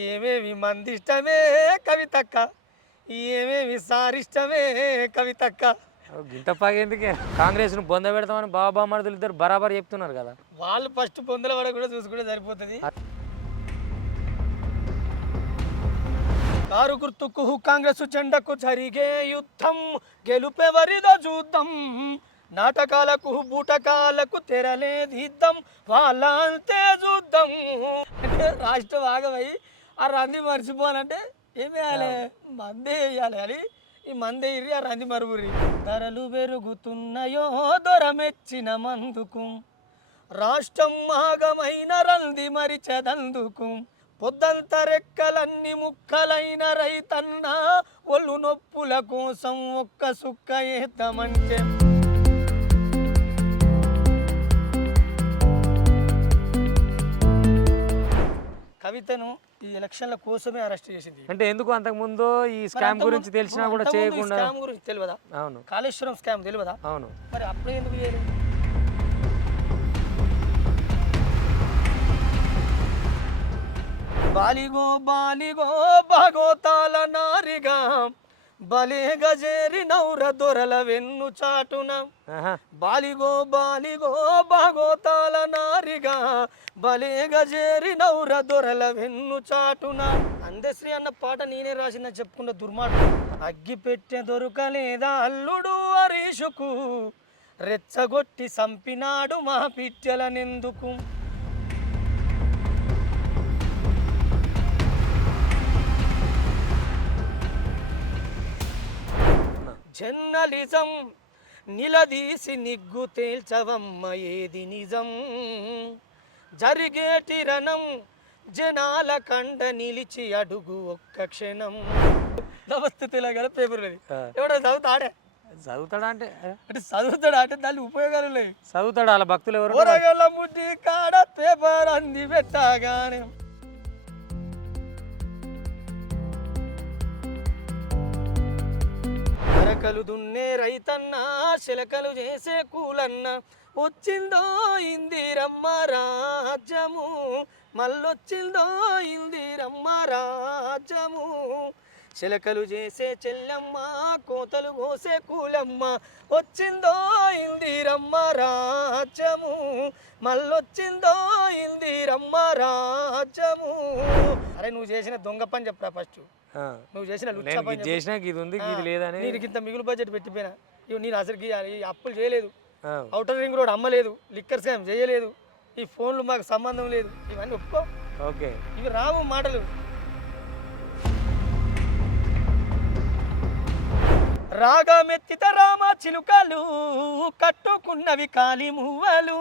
ఏమేమి మందిష్టమే కవితక్క, ఏమేమి సారిష్టమే కవితక్క. గింత పాగేందుకే కాంగ్రెస్ను బొంద పెడతామని బాబా మరుదులు ఇద్దరు బరాబర్ చెప్తున్నారు కదా. వాళ్ళు ఫస్ట్ పొందల పడ కూడా చూసుకుంటే సరిపోతుంది. కారు గుర్తుకు కాంగ్రెస్ జెండకు జరిగే యుద్ధం, గెలుపెవరిదో చూద్దాం. నాటకాలకు బూటకాలకు తెరలేదిద్దాం, వాళ్ళ అంతే చూద్దాం. అంటే రాష్ట్రం ఆగమై ఆ రంది మర్చిపోవాలంటే ఏం వేయాలి? మందే వేయాలి. అని ఈ మందే ఇరి ఆ రంది మరుగురి. ధరలు పెరుగుతున్నాయో దొరమెచ్చిన మందుకు, రాష్ట్రం ఆగమైన రంది మరిచదందుకు. పొద్దంత రెక్కలన్నీ ముక్కలైన రైతన్న, ఒళ్ళు నొప్పుల కోసం ఒక్క సుక్క ఏద్దామంటే. కవితను ఈ ఎలక్షన్ల కోసమే అరెస్ట్ చేసింది. అంటే ఎందుకు అంతకుముందు ఈ స్కామ్ గురించి తెలిసినా కూడా చేయకుండా? స్కామ్ గురించి తెలియదా? అవును. కాళేశ్వరం స్కామ్ తెలియదా? అవును. మరి అప్పుడే ఎందుకు చేయలేదు? బాలిగో బాలిగో భాగోతాల నారిగా, బలే గజేరి నౌర దొరల వెన్ను చాటున. బాలిగో బాలిగో భాగోతాల నారిగా, బలే గజేరి నౌర దొరల వెన్ను చాటున. అందశ్రీ అన్న పాట నేనే రాసిందని చెప్పుకున్న దుర్మాట. అగ్గి పెట్టె దొరకలేదా అల్లుడు హరీషుకు, రెచ్చగొట్టి సంపినాడు మా పిట్టెలనెందుకు. జర్నలిజం నిలదీసి నిగ్గు తేల్చవమ్మ ఏది నిజం. జరిగేటి రణం జనాల కండ నిలిచి అడుగు ఒక్క క్షణం. నమస్తే తెలంగాణ పేపర్ ఎవడో చదువుతాడే. చదువుతాడా అంటే చదువుతాడా అంటే దాని ఉపయోగాలు లేవు. చదువుతాడు వాళ్ళ భక్తులు ఎవరు? ఊరగల ముడ్డి కాడ పేపర్ అంది పెట్టగానే. అరకలు దున్నే రైతన్న, శిలకలు చేసే కూలన్న, వచ్చిందో ఇందిరమ్మ రాజ్యము, మళ్ళొచ్చిందో ఇందిరమ్మ రాజ్యము. శిలకలు చేసే చెల్లెమ్మ, కోతలు కోసే కూలమ్మ, వచ్చిందో ఇందిరమ్మ రాజ్యము, మళ్ళొచ్చిందో ఇందిరమ్మ రాజ్యము. అరే నువ్వు చేసిన దొంగ పని చెప్పరా ఫస్ట్. నువ్వు చేసిన చేసినా ఇది ఉంది ఇది లేదని నీకు ఇంత మిగులు బడ్జెట్ పెట్టిపోయినా. ఇవి నేను అసలుకి అప్పులు చేయలేదు, అవుటర్ రింగ్ రోడ్ అమ్మలేదు, లిక్కర్ స్కామ్ చేయలేదు, ఈ ఫోన్లు మాకు సంబంధం లేదు, ఇవన్నీ ఒప్పుకో. ఓకే, ఇవి రావు మాటలు. రాగమెత్తిత రామ చిలుకలు, కట్టుకున్నవి కాలి మువ్వలు,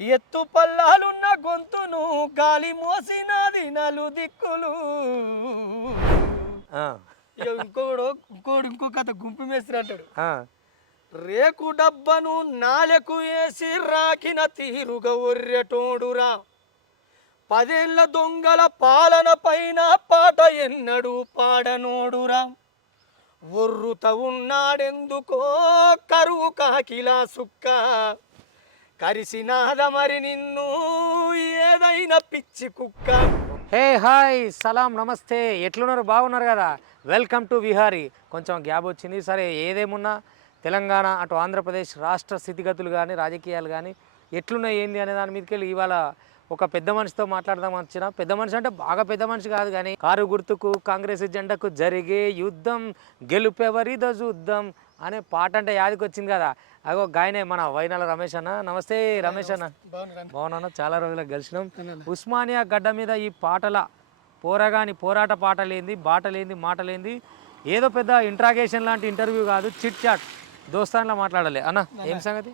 ఎత్తు పల్లాలున్న గొంతును గాలి మోసినది నలు దిక్కులు. ఇంకో కథ గుంపు మేస్త్రి అంటాడు. రేకు డబ్బను నాలకు వేసి రాకిన తీరుగా ఒర్రెటోడురా, 10 ఏళ్ల దొంగల పాలన పైన పాట ఎన్నడు పాడనోడురా. ఒర్రుత ఉన్నాడెందుకో కరువు కాకిలా సుక్క, కరిసినాద మరి నిన్ను ఏదైనా పిచ్చి కుక్క. హే హాయ్ సలాం నమస్తే, ఎట్లున్నారు? బాగున్నారు కదా? Welcome to Vihari. కొంచెం గ్యాప్ వచ్చింది. సరే, ఏదేమున్నా తెలంగాణ అటు ఆంధ్రప్రదేశ్ రాష్ట్ర స్థితిగతులు కానీ రాజకీయాలు కానీ ఎట్లున్నాయి ఏంది అనే దాని మీదకి వెళ్ళి ఇవాళ ఒక పెద్ద మనిషితో మాట్లాడదాం వచ్చిన. పెద్ద మనిషి అంటే బాగా పెద్ద మనిషి కాదు కానీ, కారు గుర్తుకు కాంగ్రెస్ జెండాకు జరిగే యుద్ధం, గెలుపెవరిదో చూద్దాం అనే పాట అంటే యాదికి వచ్చింది కదా. అగో గాయనే మన వైనాల రమేష్ అన్న. నమస్తే రమేష్ అన్న. బాగున్నా, చాలా రోజులకు కలిసినాం. ఉస్మానియా గడ్డ మీద ఈ పాటల పోరగాని పోరాట పాట లేంది, బాట లేంది, మాట లేంది, ఏదో పెద్ద ఇంట్రాగేషన్ లాంటి ఇంటర్వ్యూ కాదు, చిట్ చాట్ దోస్తాన్లా మాట్లాడాలి అన్న. ఏం సంగతి?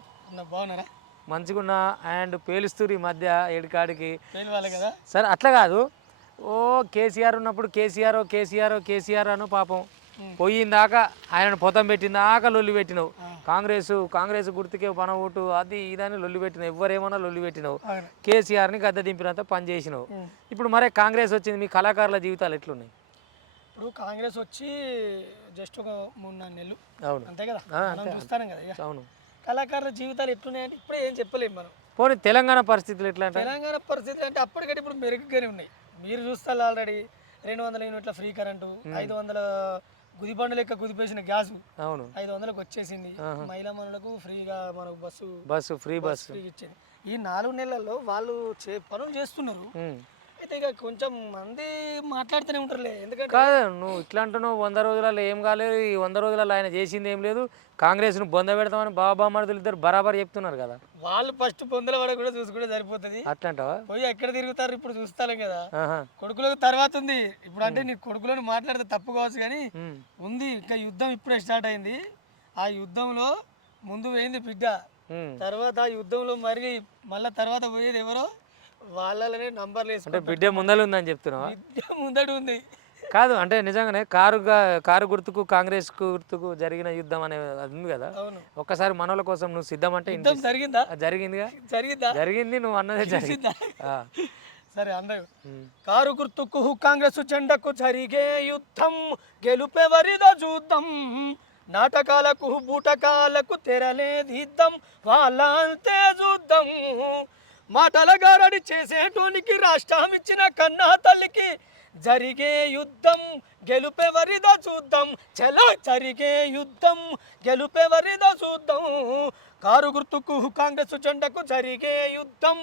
బాగున్నారా? మంచిగున్నా. అండ్ పేలుస్తూరు ఈ మధ్య ఏడికాడికి. కదా సరే అట్లా కాదు, ఓ కేసీఆర్ ఉన్నప్పుడు కేసీఆర్ కేసీఆర్ కేసీఆర్ అను పాపం పోయిందాకా ఆయనను పొతం పెట్టిందాకా లొల్లి పెట్టినావు. కాంగ్రెస్ గుర్తుకే పన ఓటు అది ఇదని లొల్లి పెట్టినావు, ఎవరేమన్నా లొల్లి పెట్టినావు. కేసీఆర్ని గద్దె దింపినంత పని చేసినావు. ఇప్పుడు మరే కాంగ్రెస్ వచ్చింది, మీ కళాకారుల జీవితాలు ఎట్లున్నాయి? ఇప్పుడు కాంగ్రెస్ వచ్చి జస్ట్ ఒక 3-4 నెలలు. అవును, అంతే కదా, చూస్తాను కదా. అవును, కళాకారుల జీవితాలు ఎట్లున్నాయంటే ఇప్పుడే ఏం చెప్పలేము మనం. పోనీ తెలంగాణ పరిస్థితులు ఎట్లా? తెలంగాణ పరిస్థితులు అంటే అప్పటికంటే ఇప్పుడు మెరుగుగానే ఉన్నాయి. మీరు చూస్తారు ఆల్రెడీ 200 యూనిట్ల ఫ్రీ కరెంటు, 500 గుదిబండు లెక్క గుదిపేసిన గ్యాసు అవును 500లకు వచ్చేసింది. మహిళా మనులకు ఫ్రీగా మనకు ఫ్రీ బస్సు ఫ్రీ ఇచ్చింది. ఈ 4 నెలల్లో వాళ్ళు పనులు చేస్తున్నారు. అయితే ఇక కొంచెం మంది మాట్లాడుతూనే ఉంటారులే, ఎందుకంటే కాదు నువ్వు ఇట్లా అంటున్నావు 100 రోజులలో ఏం కాలేదు, ఈ 100 రోజులలో ఆయన చేసింది ఏం లేదు, కాంగ్రెస్ను బొంద పెడతామని బాబా మరుదులు ఇద్దరు బరాబర్ చెప్తున్నారు కదా. వాళ్ళు ఫస్ట్ పొందల వాడ కూడా చూసుకుంటే సరిపోతుంది. అట్లా అంటావా? పోయి ఎక్కడ తిరుగుతారు ఇప్పుడు చూస్తాం కదా. కొడుకులకు తర్వాత ఉంది ఇప్పుడు, అంటే నీ కొడుకులను మాట్లాడితే తప్పు కావచ్చు కానీ ఉంది. ఇంకా యుద్ధం ఇప్పుడే స్టార్ట్ అయింది. ఆ యుద్ధంలో ముందు పోయింది బిడ్డ, తర్వాత ఆ యుద్ధంలో మరి మళ్ళీ తర్వాత పోయేది ఎవరో వాళ్ళనే నంబర్లు అంటే బిడ్డ ముందర ఉందని చెప్తున్నావా? బిడ్డ ముందట ఉంది. కాదు అంటే నిజంగానే కారు గుర్తుకు కాంగ్రెస్ గుర్తుకు జరిగిన యుద్ధం అనేది అది ఉంది కదా. ఒక్కసారి మనోళ్ళ కోసం నువ్వు సిద్ధం అంటే జరిగిందా? జరిగింది నువ్వు అన్నదే జరిగిందా? సరే అందరూ కారు గుర్తుకు కాంగ్రెస్ జెండకు జరిగే యుద్ధం గెలుపెవరిదో చూద్దాం, నాటకాలకు బూటకాలకు తెరలేదిద్దాం, వాళ్ళంతే చూద్దాం, మాటల గారడి చేసేటోనికి రాష్ట్రం ఇచ్చిన కన్నా తల్లికి జరిగే యుద్ధం గెలుపెవరిదో చూద్దాం, చలో జరిగే యుద్ధం గెలుపెవరిదో చూద్దాం, కారు గుర్తుకు కాంగ్రెస్ జెండకు జరిగే యుద్ధం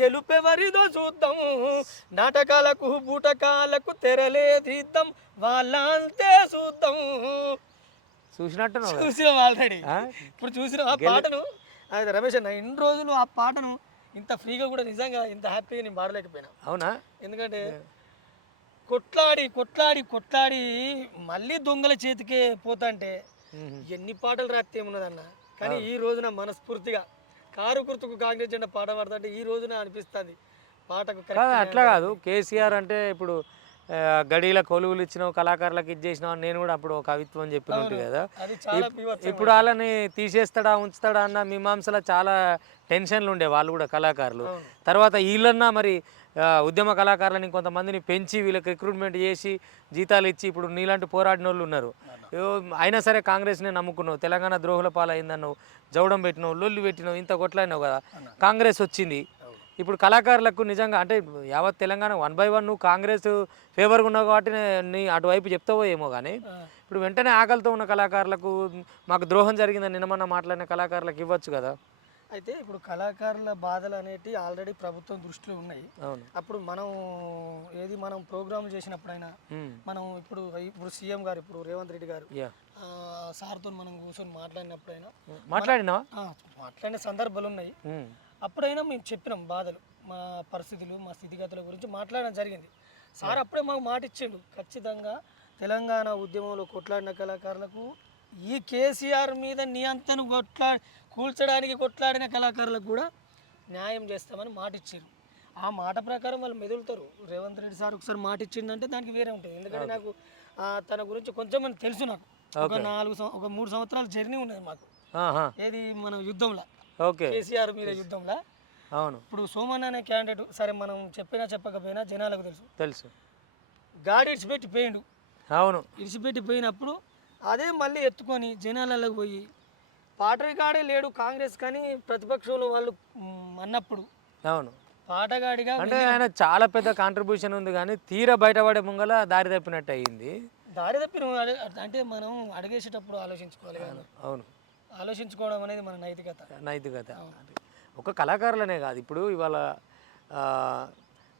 గెలుపెవరిదో చూద్దాం, నాటకాలకు బూటకాలకు తెరలేదిద్దాం, వాళ్ళంతే చూద్దాం. చూసినాం ఆల్రెడీ. ఇప్పుడు చూసిన ఆ పాటను అది రమేష్ అన్న ఇన్ని రోజులు ఆ పాటను ఇంత ఫ్రీగా కూడా నిజంగా ఇంత హ్యాపీగా నేను పాడలేకపోయినా. అవునా? ఎందుకంటే కొట్లాడి కొట్లాడి కొట్లాడి మళ్ళీ దొంగల చేతికే పోతాంటే ఎన్ని పాటలు రాస్తే ఏమున్నదన్న. కానీ ఈ రోజున మనస్ఫూర్తిగా కారు గుర్తుకు కాంగ్రెస్ జెండా పాట పాడుతుంటే ఈ రోజున అనిపిస్తుంది పాటకు. అట్లా కాదు, కేసీఆర్ అంటే ఇప్పుడు గడిల కొలువులు ఇచ్చినావు, కళాకారులకు ఇచ్చేసినావు, నేను కూడా అప్పుడు కవిత్వం చెప్పినట్టు కదా. ఇప్పుడు వాళ్ళని తీసేస్తాడా ఉంచుతాడా అన్న మీమాంసలో చాలా టెన్షన్లు ఉండే వాళ్ళు కూడా కళాకారులు. తర్వాత వీళ్ళన్నా మరి ఉద్యమ కళాకారులని కొంతమందిని పెంచి వీళ్ళకి రిక్రూట్మెంట్ చేసి జీతాలు ఇచ్చి ఇప్పుడు నీలాంటి పోరాడిన వాళ్ళు ఉన్నారు. అయినా సరే కాంగ్రెస్నే నమ్ముకున్నావు, తెలంగాణ ద్రోహుల పాలైందన్నావు, జవడం పెట్టినావు, లొల్లి పెట్టినావు, ఇంత కొట్లాడినావు కదా, కాంగ్రెస్ వచ్చింది. ఇప్పుడు కళాకారులకు నిజంగా అంటే యావత్ తెలంగాణ 1 by 1 నువ్వు కాంగ్రెస్ ఫేవర్గా ఉన్నావు కాబట్టి నీ అటువైపు చెప్తావో ఏమో కానీ ఇప్పుడు వెంటనే ఆకలితో ఉన్న కళాకారులకు, మాకు ద్రోహం జరిగిందని నిన్నమన్నా మాట్లాడిన కళాకారులకు ఇవ్వచ్చు కదా. అయితే ఇప్పుడు కళాకారుల బాధలు అనేవి ఆల్రెడీ ప్రభుత్వం దృష్టిలో ఉన్నాయి. అప్పుడు మనం ప్రోగ్రామ్ చేసినప్పుడైనా మనం ఇప్పుడు సీఎం గారు ఇప్పుడు రేవంత్ రెడ్డి గారు సార్తో మనం కూర్చొని మాట్లాడిన సందర్భాలు ఉన్నాయి. అప్పుడైనా మేము చెప్పినాం బాధలు, మా పరిస్థితులు, మా స్థితిగతుల గురించి మాట్లాడడం జరిగింది. సార్ అప్పుడే మాకు మాట ఇచ్చిండు, ఖచ్చితంగా తెలంగాణ ఉద్యమంలో కొట్లాడిన కళాకారులకు ఈ కేసీఆర్ మీద నియంత్రణ కూల్చడానికి కొట్లాడిన కళాకారులకు కూడా న్యాయం చేస్తామని మాట ఇచ్చారు. ఆ మాట ప్రకారం వాళ్ళు మెదులుతారు. రేవంత్ రెడ్డి సార్ ఒకసారి మాట ఇచ్చిందంటే దానికి వేరే ఉంటుంది. ఎందుకంటే నాకు తన గురించి కొంచెం తెలుసు. నాకు ఒక 3 సంవత్సరాల జర్నీ ఉన్నది మాకు. ఏది మన యుద్ధంలో, కేసీఆర్ మీద యుద్ధంలో. అవును. ఇప్పుడు సోమన్ అనే క్యాండిడేట్ సరే మనం చెప్పినా చెప్పకపోయినా జనాలకు తెలుసు గాడి ఇడిచిపెట్టి పోయిండు. అవును, ఇడిచిపెట్టి పోయినప్పుడు అదే మళ్ళీ ఎత్తుకొని జనాలకు పోయి పాటగాడే లేడు కాంగ్రెస్ కానీ ప్రతిపక్షంలో వాళ్ళు అన్నప్పుడు అవును పాటగాడిగా అంటే ఆయన చాలా పెద్ద కాంట్రిబ్యూషన్ ఉంది కానీ తీరా బయటపడే ముంగల దారి తప్పినట్టు అయ్యింది. దారి తప్పిన అంటే మనం అడిగేసేటప్పుడు ఆలోచించుకోవాలి కదా. అవును, ఆలోచించుకోవడం అనేది మన నైతికత. ఒక కళాకారులనే కాదు, ఇప్పుడు ఇవాళ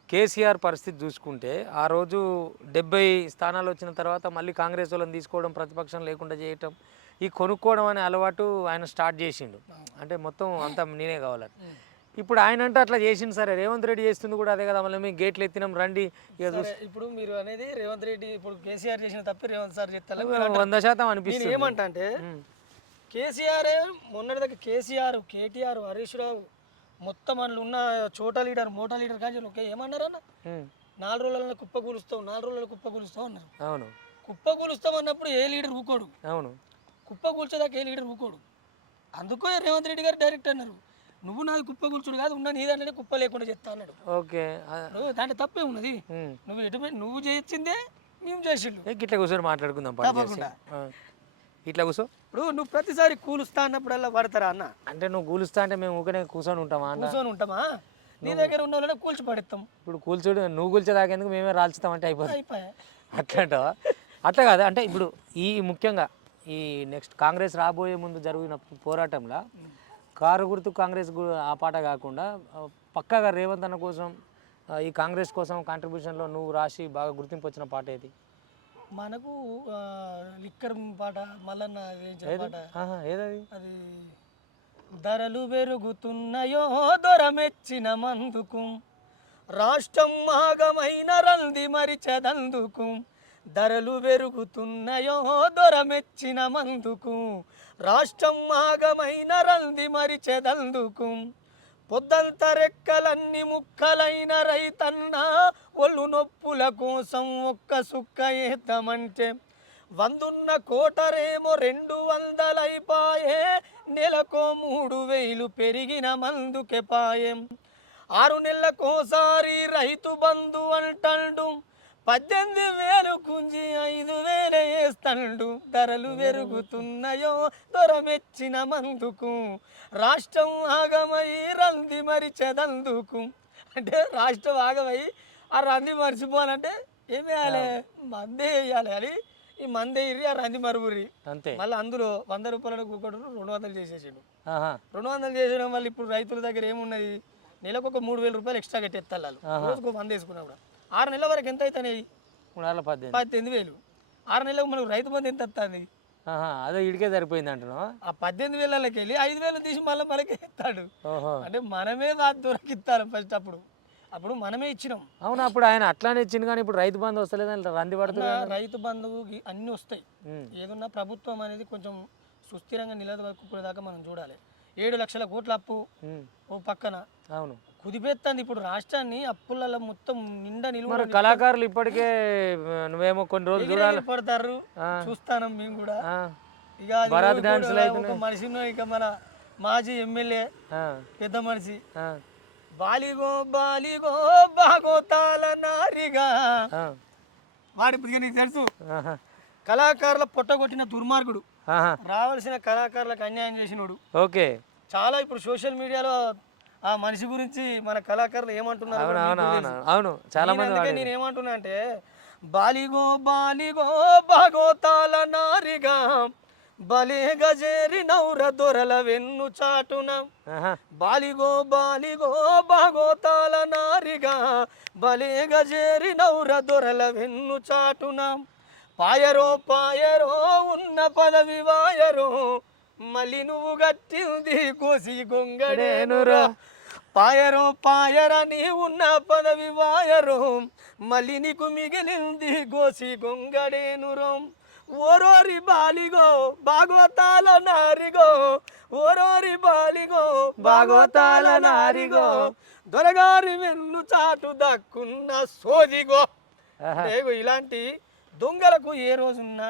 కేసీఆర్ పరిస్థితి చూసుకుంటే ఆ రోజు 70 స్థానాలు వచ్చిన తర్వాత మళ్ళీ కాంగ్రెస్ వాళ్ళని తీసుకోవడం, ప్రతిపక్షం లేకుండా చేయటం, ఈ కొనుక్కోవడం అనే అలవాటు ఆయన స్టార్ట్ చేసిండు. అంటే మొత్తం అంతా నేనే కావాలని. ఇప్పుడు ఆయన అంటే అట్లా చేసిండు. సరే రేవంత్ రెడ్డి చేస్తుంది కూడా అదే కదా, మళ్ళీ మేము గేట్లు ఎత్తినాం రండి. ఇప్పుడు మీరు అనేది రేవంత్ రెడ్డి ఇప్పుడు కేసీఆర్ చేసిన తప్పి రేవంత్ సార్ చేస్తారు 100% అనిపిస్తుంది. ఏమంటే కేసీఆర్ మొన్నటిదాకా కేసీఆర్, కేటీఆర్, హరీష్ రావు మొత్తం అందులో ఉన్న చోట లీడర్ మోటా లీడర్ కానీ ఏమన్నారన్న 4 రోజులలో కుప్ప కూలుస్తాం అన్నారు. అవును, కుప్ప కూలుస్తాం అన్నప్పుడు ఏ లీడర్ ఊకోడు. అవును, కుప్ప కూల్చేదాకా ఏ లీడర్ ఊకోడు. అందుకే రేవంత్ రెడ్డి గారు డైరెక్ట్ అన్నారు, నువ్వు నాది కుప్ప కూల్చుడు కాదు, ఉన్న నీదాంట్లోనే కుప్ప లేకుండా చెప్తా అన్నాడు. ఓకే, దాంట్లో తప్పే ఉన్నది. నువ్వు చేసిందే మేము చేసిండు. ఇట్లా కూర్చొని మాట్లాడుకుందాం. ఇట్లా కూర్చో. ఇప్పుడు నువ్వు ప్రతిసారి కూలుస్తా అన్నప్పుడల్లా పడతారా అన్న? అంటే నువ్వు కూలుస్తా అంటే మేము ఊకనే కూర్చొని ఉంటామా? నీ దగ్గర ఉన్న వాళ్ళని కూల్చి పడేస్తాం. ఇప్పుడు కూల్చుడు నువ్వు కూల్చేదాకేందుకు మేమే రాల్చుతామంటే అయిపోతుంది. అయిపోయా అట్లాంటావా? అట్లా కాదు అంటే ఇప్పుడు ఈ ముఖ్యంగా ఈ నెక్స్ట్ కాంగ్రెస్ రాబోయే ముందు జరిగిన పోరాటంలో కారు గుర్తు కాంగ్రెస్ ఆ పాట కాకుండా పక్కాగా రేవంత్ అన్న కోసం ఈ కాంగ్రెస్ కోసం కాంట్రిబ్యూషన్లో నువ్వు రాసి బాగా గుర్తింపు వచ్చిన పాట ఏది? మనకు లిక్కర్ పాట మల్లన్న వేయించిన పాట ఏదది? అది ధరలు పెరుగుతున్నాయో దొరమెచ్చిన మందుకు రాష్ట్రం ఆగమైన రంది మరిచెదందుకు ధరలు పెరుగుతున్నాయో దొరమెచ్చిన మందుకు రాష్ట్రం ఆగమైన రంది మరిచెదందుకు పొద్దంత రెక్కలన్నీ ముక్కలైన రైతన్న ఒళ్ళు నొప్పుల కోసం ఒక్క సుక్క ఏద్దామంటే వందున్న కోటరేమో 200 అయిపాయే నెలకో 3000 పెరిగిన మందుకే పాయం 6 నెలలకోసారి రైతు బంధు అంటాడు 18,000 కుంజి 5,000 వేస్తాడు ధరలు పెరుగుతున్నాయో దొరమెచ్చిన మందుకు రాష్ట్రం ఆగమై రంది మరిచెదందుకు అంటే రాష్ట్రం ఆగమై ఆ రంది మర్చిపోవాలంటే ఏం వేయాలి మందే వేయాలి అని ఈ మందే ఇరి ఆ రంది మరుగురి అంతే మళ్ళీ అందులో 100 రూపాయలకు ఒకటి 200 చేసేసాడు ఆహా 200 చేసేయడం వల్ల ఇప్పుడు రైతుల దగ్గర ఏమున్నది నెలకు ఒక 3,000 రూపాయలు ఎక్స్ట్రా కట్టేస్తారు వాళ్ళు రోజుకు 100 వేసుకున్నా కూడా 6 నెలల వరకు ఎంత అవుతాయి 18,000 6 నెలలకు మనకు రైతు బంధు ఎంత వస్తుంది అదే ఇడికే సరిపోయింది అంటున్నావు ఆ 18,000కి వెళ్ళి 5,000 తీసి మళ్ళీ మనకే ఇస్తాడు ఓహో అంటే మనమే దాని దొరకిస్తారు ఫస్ట్ అప్పుడు మనమే ఇచ్చినాం అవును అప్పుడు ఆయన అట్లానే ఇచ్చింది కానీ ఇప్పుడు రైతు బంధు వస్తలేదని రంది పడుతుంది రైతు బంధువు అన్నీ వస్తాయి ఏదున్నా ప్రభుత్వం అనేది కొంచెం సుస్థిరంగా నిలదొక్కునేదాకా మనం చూడాలి 7 లక్షల కోట్ల అప్పు ఓ పక్కన అవును కుదిపెత్తంది ఇప్పుడు రాష్ట్రాన్ని అప్పులలో మొత్తం నిండా నిలువ కళాకారులు ఇప్పటికే నువ్వేమో కొన్ని రోజులు చూడాలి పడతారు చూస్తాను మేము కూడా ఇక ఒక మనిషి ఇక మన మాజీ ఎమ్మెల్యే పెద్ద మనిషి బాలిగో బాలిగో బాగోతాల నారిగా వాడి నీకు తెలుసు కళాకారుల పొట్టగొట్టిన దుర్మార్గుడు రావాల్సిన కళాకారులకు అన్యాయం చేసినోడు ఓకే చాలా ఇప్పుడు సోషల్ మీడియాలో ఆ మనిషి గురించి మన కళాకారులు ఏమంటున్నారు అవును చాలా మంది నేను ఏమంటున్నా అంటే బాలిగో బాలిగో బాగోతాల నారిగా బలే గజేరి నౌర దొరల వెన్ను చాటున బాలిగో బాలిగో బాగోతాల నారిగా బలే గజేరి నౌర దొరల వెన్ను చాటున పాయరో పాయరో ఉన్న పదవి వాయరో మళ్ళీ నువ్వు గట్టింది కోసి గొంగడేనురా పాయరో పాయరని ఉన్న పదవి వాయరో మళ్ళీ నీకు మిగిలింది గోసి గొంగడేనురో ఓరోరి బాలిగో బాగోతాల నారిగో ఓరోరి బాలిగో బాగోతాల నారిగో దొరగారి వెన్ను చాటు దక్కున్న సోదిగో ఇలాంటి దొంగలకు ఏ రోజున్నా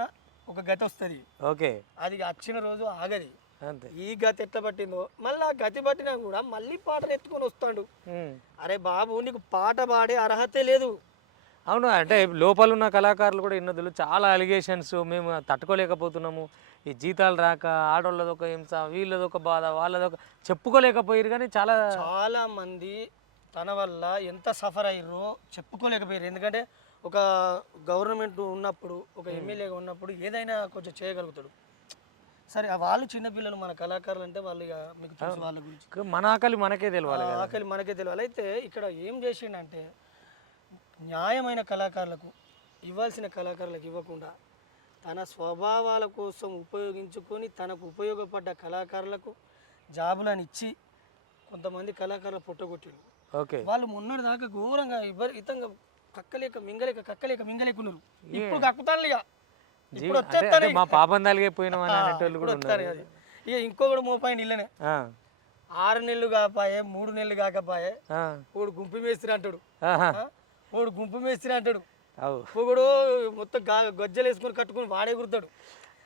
ఒక గతి వస్తుంది ఓకే అది వచ్చిన రోజు ఆగది అంతే ఈ గతి ఎట్లా పట్టిందో మళ్ళీ ఆ గతి పట్టినా కూడా మళ్ళీ పాటలు ఎత్తుకొని వస్తాడు అరే బాబు నీకు పాట పాడే అర్హతే లేదు అవును అంటే లోపల ఉన్న కళాకారులు కూడా ఇన్నదులు చాలా అలిగేషన్స్ మేము తట్టుకోలేకపోతున్నాము ఈ జీతాలు రాక ఆడోళ్ళదొక హింస వీళ్ళదొక బాధ వాళ్ళదొక చెప్పుకోలేకపోయారు కానీ చాలా మంది తన వల్ల ఎంత సఫర్ అయ్యారో చెప్పుకోలేకపోయారు ఎందుకంటే ఒక గవర్నమెంట్ ఉన్నప్పుడు ఒక ఎమ్మెల్యేగా ఉన్నప్పుడు ఏదైనా కొంచెం చేయగలుగుతాడు సరే వాళ్ళు చిన్నపిల్లలు మన కళాకారులు అంటే వాళ్ళు ఇక మీకు తెలుసు వాళ్ళ గురించి మన ఆకలి మనకే తెలియాలి ఆకలి మనకే తెలియాలి అయితే ఇక్కడ ఏం చేసిండంటే న్యాయమైన కళాకారులకు ఇవ్వాల్సిన కళాకారులకు ఇవ్వకుండా తన స్వభావాల కోసం ఉపయోగించుకొని తనకు ఉపయోగపడ్డ కళాకారులకు జాబులను ఇచ్చి కొంతమంది కళాకారులు పుట్టగొట్టిండు ఓకే వాళ్ళు మొన్నటి దాకా ఘోరంగా విపరీతంగా కక్కలేక మింగలేక ఉన్నారు ఇప్పుడు కక్కుతాను ఇక ఇప్పుడు వచ్చేస్తాను మా పాపం తలిగిపోయినా ఇక ఇంకొకటి మోపాయి ఇళ్ళనే 6 నెలలు కాపాయే 3 నెలలు కాకపాయే ఒకడు గుంపు మేస్త్రి అంటాడు ఒకడు గుంపు మేస్త్రి అంటాడు ఒకడు మొత్తం గజ్జలు వేసుకొని కట్టుకుని వాడే కుడతాడు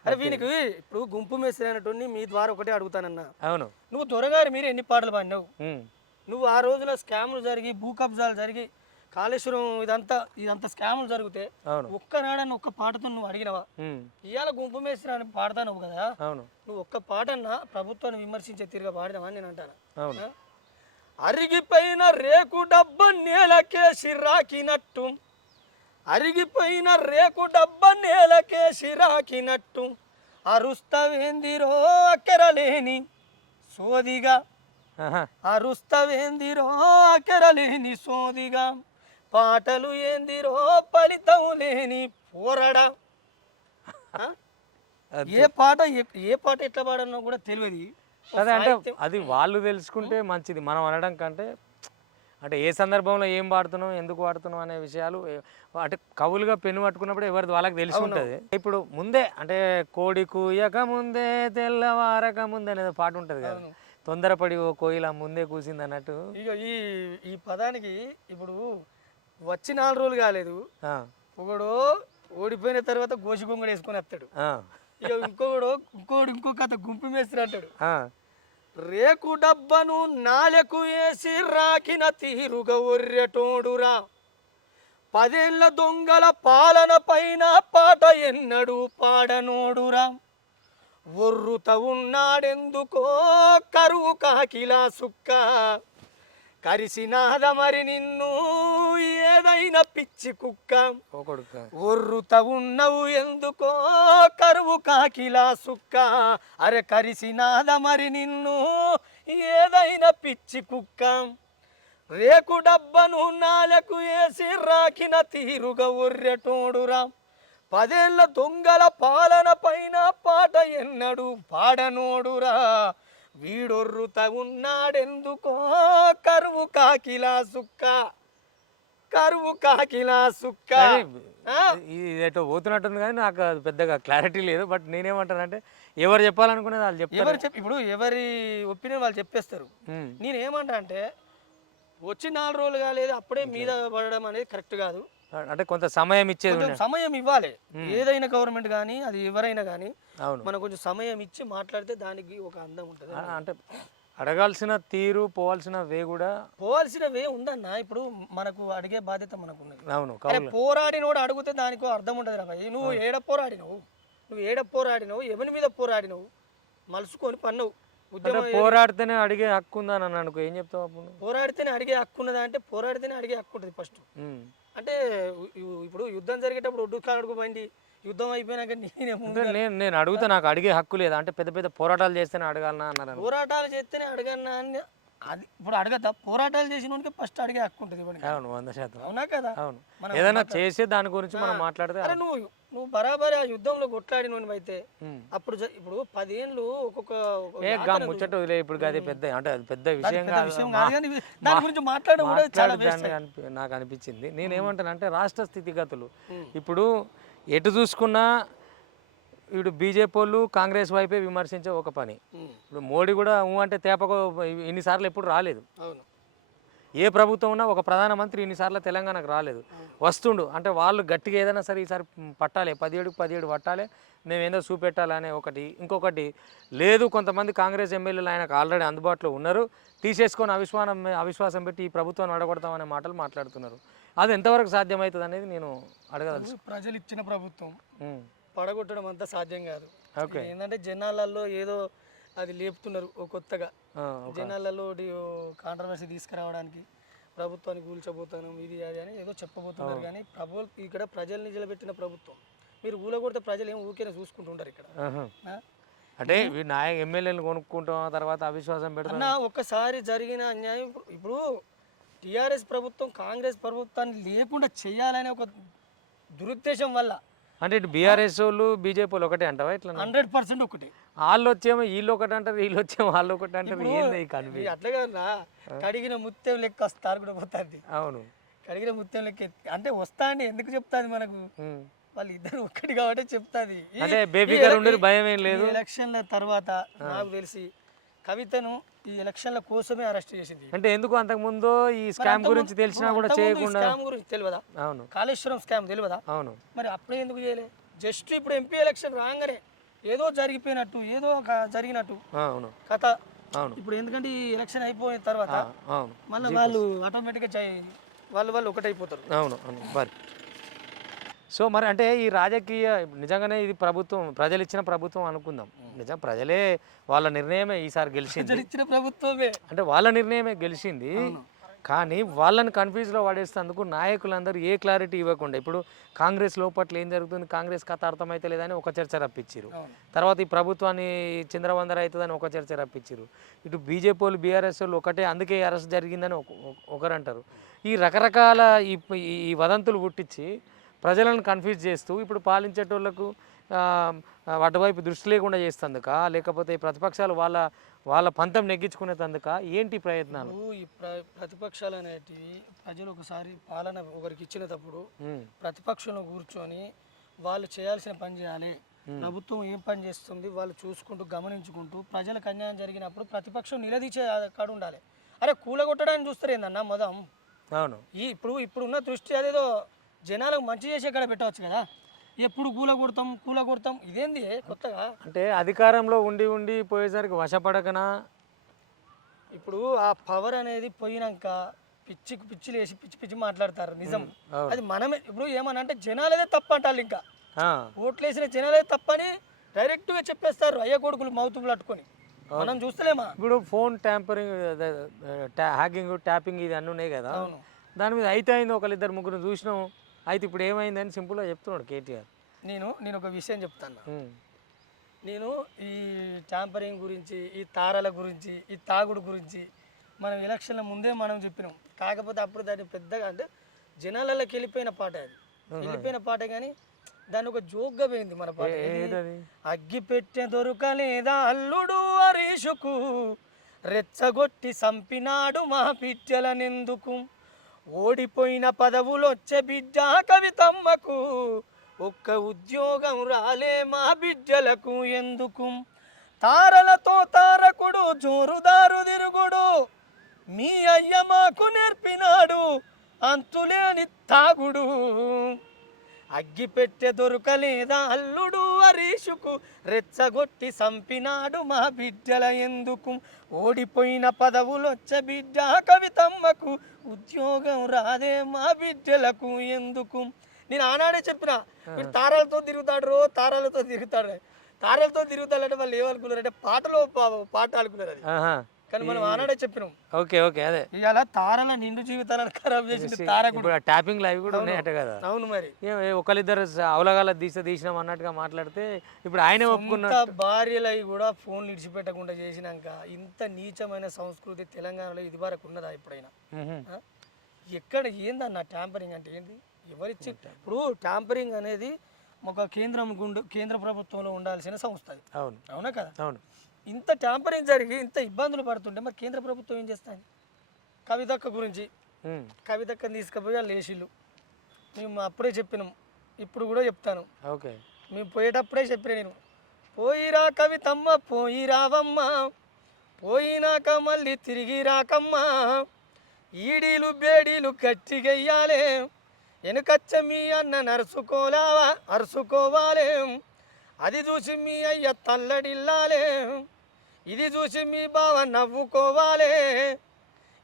అరే వీనికి ఇప్పుడు గుంపు మేస్త్రి అనేటువంటి మీ ద్వారా ఒకటే అడుగుతానన్నా అవును నువ్వు త్వరగారు మీరు ఎన్ని పాటలు పాడినావు నువ్వు ఆ రోజులో స్కాములు జరిగి భూ కబ్జాలు జరిగి కాళేశ్వరం ఇదంతా స్కాములు జరిగితే ఒక్కనాడన్న ఒక్క పాటతో నువ్వు అడిగినవా ఇవాళ గుంపు మేస్త్రి అని పాడతావు కదా నువ్వు ఒక్క పాటన్నా ప్రభుత్వాన్ని విమర్శించే తీరుగా పాడినావా అని నేను అంటాను అరిగిపోయిన రేకు డబ్బ నేలకేసి రాకినట్టు, అరిగిపోయిన రేకు డబ్బ నేలకేసి రాకినట్టు, అరుస్తవేందిరో అక్కరలేని సోదిగా, అరుస్తవేందిరో అక్కరలేని సోదిగా, పాటలు ఏందిరో ఫలితం లేని పోరడా. ఏ పాట ఎట్లా పాడన్నా కూడా తెలియదు. అదే అంటే అది వాళ్ళు తెలుసుకుంటే మంచిది, మనం అనడం కంటే. అంటే ఏ సందర్భంలో ఏం వాడుతున్నాం, ఎందుకు వాడుతున్నాం అనే విషయాలు అంటే కవులుగా పెన్ను పట్టుకున్నప్పుడు ఎవరిది వాళ్ళకి తెలిసి ఉంటుంది. ఇప్పుడు ముందే అంటే కోడి కూయక ముందే తెల్లవారక ముందే అనేది పాట ఉంటుంది కదా, తొందరపడి ఓ కోయిల ముందే కూసింది అన్నట్టు. ఇక ఈ పదానికి ఇప్పుడు వచ్చి 4 రోజులు కాలేదు, ఒకడు ఓడిపోయిన తర్వాత గోసి గొంగడు వేసుకొని వస్తాడు. ఇక ఇంకో కథ గుంపు మేస్త్రి అంటాడు, రేకు డబ్బను నాలకు వేసి రాకిన తీరుగా ఒర్రెటోడురా, 10 ఏళ్ల దొంగల పాలన పైన పాట ఎన్నడు పాడనోడురా, ఒర్రుత ఉన్నాడెందుకో కరువు కాకిలా సుక్క, కరిసినాద మరి నిన్ను ఏదైనా పిచ్చి కుక్క, ఒర్రుత ఉన్నవు ఎందుకో కరువు కాకిలా సుక్క, అరే కరిసినాద మరి నిన్ను ఏదైనా పిచ్చి కుక్క, రేకు డబ్బను నాలకు వేసి రాకిన తీరుగా ఒర్రెటోడురా, 10 ఏళ్ల దొంగల పాలన పైన పాట ఎన్నడు పాడనోడురా, వీడొర్రుత ఉన్నాడెందుకో కరువు కాకిలా సుక్క, కరువు కాకిలా సుక్క. ఇది ఎటో పోతున్నట్టుంది కానీ నాకు అది పెద్దగా క్లారిటీ లేదు. బట్ నేనేమంటానంటే ఎవరు చెప్పాలనుకునేది వాళ్ళు చెప్తారు. ఇప్పుడు ఎవరి ఒపీనియన్ వాళ్ళు చెప్పేస్తారు. నేనేమంటా అంటే వచ్చి 4 రోజులు కాలేదు అప్పుడే మీద పడడం అనేది కరెక్ట్ కాదు. అంటే కొంత సమయం ఇచ్చేది, సమయం ఇవ్వాలి. ఏదైనా గవర్నమెంట్ కానీ అది ఎవరైనా కానీ మనం కొంచెం సమయం ఇచ్చి మాట్లాడితే దానికి ఒక అందం ఉంటుంది. అంటే అడగాల్సిన తీరు, పోవాల్సిన వే కూడా పోవాల్సిన వే ఉందన్న. ఇప్పుడు మనకు అడిగే బాధ్యత మనకు ఉన్నది. అవును, పోరాడినోడు అడిగితే దానికి అర్థం ఉంటుంది రా భయ్. నువ్వు ఏడ పోరాడినవు, ఎవరి మీద పోరాడినవు, మలుసుకొని పన్నవు. పోరాడితేనే అడిగే హక్కు ఉందా అని అనుకో, ఏం చెప్తావు అప్పుడు? పోరాడితేనే అడిగే హక్కు ఉన్నదా అంటే పోరాడితేనే అడిగే హక్కు ఉంటుంది ఫస్ట్. అంటే ఇప్పుడు యుద్ధం జరిగేటప్పుడు ఒడ్డు కాడుకు పోయింది, యుద్ధం అయిపోయినాక నేను అడుగుతా, నాకు అడిగే హక్కు లేదా అంటే పెద్ద పెద్ద పోరాటాలు చేస్తేనే అడగాలనా అన్నారు. పోరాటాలు చేస్తేనే అడగన్నా అని అది ఇప్పుడు అడగద్దా? పోరాటాలు చేసిన వానికి ఫస్ట్ అడిగే హక్కు ఉంటుంది. అవును, 100%. అవునా కదా? అవును, ఏదైనా చేసే దాని గురించి మనం మాట్లాడితే. అరే నువ్వు బరాబరి ఆ యుద్ధంలో కొట్లాడినోని అయితే అప్పుడు ఇప్పుడు 10 ఏళ్ళు ఒక్కొక్క ముచ్చట వదిలే. ఇప్పుడు అది పెద్ద అంటే అది పెద్ద విషయం కాదు, దాని గురించి మాట్లాడడం నాకు అనిపించింది. నేనేమంటానంటే రాష్ట్ర స్థితిగతులు ఇప్పుడు ఎటు చూసుకున్నా ఇప్పుడు బీజేపీ వాళ్ళు కాంగ్రెస్ వైపే విమర్శించే ఒక పని. ఇప్పుడు మోడీ కూడా అంటే తేపకు ఇన్నిసార్లు ఎప్పుడు రాలేదు. ఏ ప్రభుత్వం ఉన్నా ఒక ప్రధానమంత్రి ఇన్నిసార్లు తెలంగాణకు రాలేదు, వస్తుండు. అంటే వాళ్ళు గట్టిగా ఏదైనా సరే ఈసారి పట్టాలి, 17 పట్టాలి, మేము ఏందో చూపెట్టాలనే ఒకటి. ఇంకొకటి లేదు, కొంతమంది కాంగ్రెస్ ఎమ్మెల్యేలు ఆయనకు ఆల్రెడీ అందుబాటులో ఉన్నారు, తీసేసుకొని అవిశ్వాసం పెట్టి ఈ ప్రభుత్వాన్ని అడగొడతామనే మాటలు మాట్లాడుతున్నారు. అది ఎంతవరకు సాధ్యమవుతుంది అనేది నేను అడగదలుచు. ప్రజలు ఇచ్చిన ప్రభుత్వం పడగొట్టడం అంతా సాధ్యం కాదు. ఏంటంటే జనాలలో ఏదో అది లేపుతున్నారు కొత్తగా, జనాలలో కాంట్రవర్సీ తీసుకురావడానికి ప్రభుత్వాన్ని కూల్చబోతాను ఇది అది అని ఏదో చెప్పబోతున్నారు. కానీ ఇక్కడ ప్రజల్ని నిలబెట్టిన ప్రభుత్వం. మీరు ఊలగొడితే ప్రజలు ఏం ఊరికే చూసుకుంటుంటారు ఇక్కడ. అంటే ఎమ్మెల్యేలు కొనుక్కుంటాం, తర్వాత అవిశ్వాసం పెడతాం. ఒక్కసారి జరిగిన అన్యాయం ఇప్పుడు టీఆర్ఎస్ ప్రభుత్వం కాంగ్రెస్ ప్రభుత్వాన్ని లేకుండా చేయాలనే ఒక దురుద్దేశం వల్ల. అంటే ఇటు బీఆర్ఎస్ వాళ్ళు బీజేపీ వాళ్ళు ఒకటే అంటావా? ఇట్లా 100% ఒకటే. వాళ్ళు వచ్చేమో వీళ్ళు ఒకటి అంటారు, వీళ్ళు వచ్చేమో వాళ్ళు ఒకటి అంటారు. ఏంది అట్లాగా కడిగిన ముత్యం లెక్క వస్తారు కూడా పోతుంది. అవును, కడిగిన ముత్యం లెక్క అంటే వస్తా అండి ఎందుకు చెప్తాది మనకు, వాళ్ళు ఇద్దరు ఒక్కటి కాబట్టి చెప్తాది. అంటే బేబీగా ఉండేది భయం ఏం లేదు. ఎలక్షన్ల తర్వాత నాకు తెలిసి కవితను ఈ ఎలక్షన్ల కోసమే అరెస్ట్ చేసింది. అంటే ఎందుకు అంతకు ముందు ఈ స్కామ్ గురించి తెలిసినా కూడా చేయకుండా? స్కామ్ గురించి తెలియదా? అవును, కాళేశ్వరం స్కామ్ తెలియదా? అవును. మరి అప్పుడే ఎందుకు చేయలే? జస్ట్ ఇప్పుడు ఎంపీ ఎలక్షన్ రాగానే ఏదో జరిగిపోయినట్టు, ఏదో జరిగినట్టు కథ. అవును, ఇప్పుడు ఎందుకంటే ఈ ఎలక్షన్ అయిపోయిన తర్వాత మళ్ళీ వాళ్ళు ఆటోమేటిక్గా వాళ్ళు ఒకటైపోతారు. అవును అవును. మరి సో మరి అంటే ఈ రాజకీయ నిజంగానే ఇది ప్రభుత్వం ప్రజలు ఇచ్చిన ప్రభుత్వం అనుకుందాం, నిజం ప్రజలే వాళ్ళ నిర్ణయమే ఈసారి గెలిచింది, ఇచ్చిన ప్రభుత్వమే అంటే వాళ్ళ నిర్ణయమే గెలిచింది. కానీ వాళ్ళని కన్ఫ్యూజ్లో పడేస్తేందుకు నాయకులందరూ ఏ క్లారిటీ ఇవ్వకుండా, ఇప్పుడు కాంగ్రెస్ లోపట్ల ఏం జరుగుతుంది, కాంగ్రెస్ కథ అర్థమైతే లేదని ఒక చర్చ రప్పించారు, తర్వాత ఈ ప్రభుత్వాన్ని చిందరవందర అవుతుందని ఒక చర్చ రప్పించారు, ఇటు బీజేపీ వాళ్ళు బీఆర్ఎస్ వాళ్ళు ఒకటే అందుకే అరెస్ట్ జరిగిందని ఒకరు అంటారు. ఈ రకరకాల ఈ వదంతులు పుట్టించి ప్రజలను కన్ఫ్యూజ్ చేస్తూ ఇప్పుడు పాలించేటోళ్లకు అటువైపు దృష్టి లేకుండా చేస్తందుక, లేకపోతే ఈ ప్రతిపక్షాలు వాళ్ళ పంతం నెగ్గించుకునేందుక ఏంటి ప్రయత్నాలు? ఈ ప్రతిపక్షాలు అనేటివి ప్రజలు ఒకసారి పాలన ఒకరికి ఇచ్చినప్పుడు ప్రతిపక్షంలో కూర్చొని వాళ్ళు చేయాల్సిన పని చేయాలి, ప్రభుత్వం ఏం పని చేస్తుంది వాళ్ళు చూసుకుంటూ గమనించుకుంటూ ప్రజలకు అన్యాయం జరిగినప్పుడు ప్రతిపక్షం నిలదీచే కాడ ఉండాలి. అరే కూలగొట్టడానికి చూస్తారు ఏందన్న మొదం. అవును, ఇప్పుడున్న దృష్టి అదేదో జనాలకు మంచి చేసే కాడ పెట్టవచ్చు కదా, ఎప్పుడు కూలగొడతాం ఇదేంది కొత్తగా? అంటే అధికారంలో ఉండి పోయేసరికి వశపడకనా? ఇప్పుడు ఆ పవర్ అనేది పోయినాక పిచ్చిలు వేసి పిచ్చి మాట్లాడతారు నిజం. అది మనమే ఇప్పుడు ఏమన్నా అంటే జనాలదే తప్పు అంటారు, ఇంకా ఓట్లు వేసిన జనాలే తప్పని డైరెక్ట్గా చెప్పేస్తారు అయ్య కొడుకులు మౌతులు పట్టుకొని. మనం చూస్తలేమా ఇప్పుడు ఫోన్ ట్యాంపరింగ్, హ్యాకింగ్, ట్యాపింగ్ ఇది అన్నీ ఉన్నాయి కదా, దాని మీద అయితే అయింది ఒకళ్ళిద్దరు ముగ్గురు చూసినాం, అయితే ఇప్పుడు ఏమైందని సింపుల్గా చెప్తున్నాడు కేటీఆర్. నేను ఒక విషయం చెప్తాను. నేను ఈ ట్యాంపరింగ్ గురించి, ఈ తారల గురించి, ఈ తాగుడు గురించి మనం ఎలక్షన్ల ముందే మనం చెప్పినాం. కాకపోతే అప్పుడు దాన్ని పెద్దగా అంటే జనాలలోకి వెళ్ళిపోయిన పాట, అది వెళ్ళిపోయిన పాట కానీ దాన్ని ఒక జోక్గా పోయింది మన పాట. అగ్గి పెట్టె దొరకలేదా అల్లుడు హరీషుకు, రెచ్చగొట్టి సంపినాడు మా పిట్టెలనెందుకు, ఓడిపోయిన పదవులొచ్చే బిడ్డ కవితమ్మకు, ఒక్క ఉద్యోగం రాలే మా బిడ్డలకు ఎందుకు, తారలతో తారకుడు జోరుదారు తిరుగుడు, మీ అయ్య మాకు నేర్పినాడు అంతులేని తాగుడు, అగ్గి పెట్టె దొరకలేదా అల్లుడు హరీషుకు, రెచ్చగొట్టి సంపినాడు మా బిడ్డల ఎందుకు, ఓడిపోయిన పదవులొచ్చే బిడ్డ కవితమ్మకు, ఉద్యోగం రాదే మా బిడ్డలకు ఎందుకు. నేను ఆనాడే చెప్పిన మీరు తారాలతో తిరుగుతాడు తారాలతో తిరుగుతాడంటే వాళ్ళు ఏమనుకున్నారంటే పాట అనుకున్నారు, అది కానీ మనం ఆనాడే చెప్పినాం. ఓకే అదే ఇవాళ తారల నిండు జీవితాలను ఖరాబ్ చేసింది తారకుడు. ట్యాపింగ్ లైవ్ కూడా ఉన్నాయట కదా. అవును, మరి ఒకళ్ళిద్దరు అవలగాల తీసినాం అన్నట్టుగా మాట్లాడితే ఇప్పుడు ఆయనే ఒప్పుకున్న భార్యలవి కూడా ఫోన్ విడిచిపెట్టకుండా చేసినాక ఇంత నీచమైన సంస్కృతి తెలంగాణలో ఇది వరకు ఉన్నదా ఎప్పుడైనా? ఎక్కడ ఏందన్న ట్యాంపరింగ్ అంటే ఏంది? ఎవరిచ్చి ఇప్పుడు ట్యాంపరింగ్ అనేది ఒక కేంద్ర ప్రభుత్వంలో ఉండాల్సిన సంస్థ అది. అవునా కదా? అవును. ఇంత ట్యాంపరింగ్ జరిగి ఇంత ఇబ్బందులు పడుతుంటే మరి కేంద్ర ప్రభుత్వం ఏం చేస్తాను? కవితక్క గురించి కవితక్కని తీసుకుపోయి లేచిళ్ళు మేము అప్పుడే చెప్పినాం, ఇప్పుడు కూడా చెప్తాను. ఓకే, మేము పోయేటప్పుడే చెప్పిన నేను, పోయిరా కవితమ్మ పోయి రావమ్మ, పోయినాక మళ్ళీ తిరిగి రాకమ్మా, ఈడీలు బేడీలు గట్టిగెయ్యాలే, వెనుకచ్చ మీ అన్న అరుసుకోవాలే, అది చూసి మీ అయ్య తల్లడిల్లాలే, ఇది చూసి మీ బావ నవ్వుకోవాలే,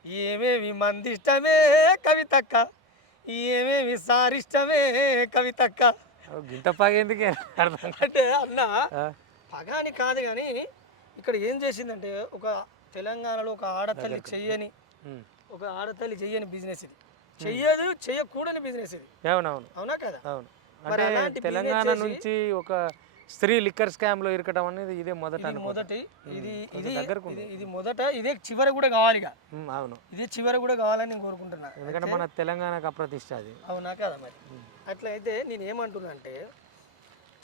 ఏమేమి మందిష్టమే కవితక్క, ఏమేమి సారిష్టమే కవితక్క. ఇంత పగేందుకే అంటే అన్న పగాని కాదు కానీ ఇక్కడ ఏం చేసిందంటే ఒక తెలంగాణలో ఒక ఆడతల్లి చెయ్యని బిజినెస్ ఇది, చెయ్యకూడని బిజినెస్ ఇది. అవునా కదా? అంటే తెలంగాణ నుంచి ఒక స్త్రీ లిక్కర్ స్కామ్ లో ఇరకడం అనేది ఇదే మొదటి ఇదే చివరి కూడా కావాలి. అవును, ఇదే చివరి కూడా కావాలని నేను కోరుకుంటున్నా, ఎందుకంటే మన తెలంగాణకు అప్రతిష్ట అది. అవునా కదా? మరి అట్లయితే నేను ఏమంటున్నా అంటే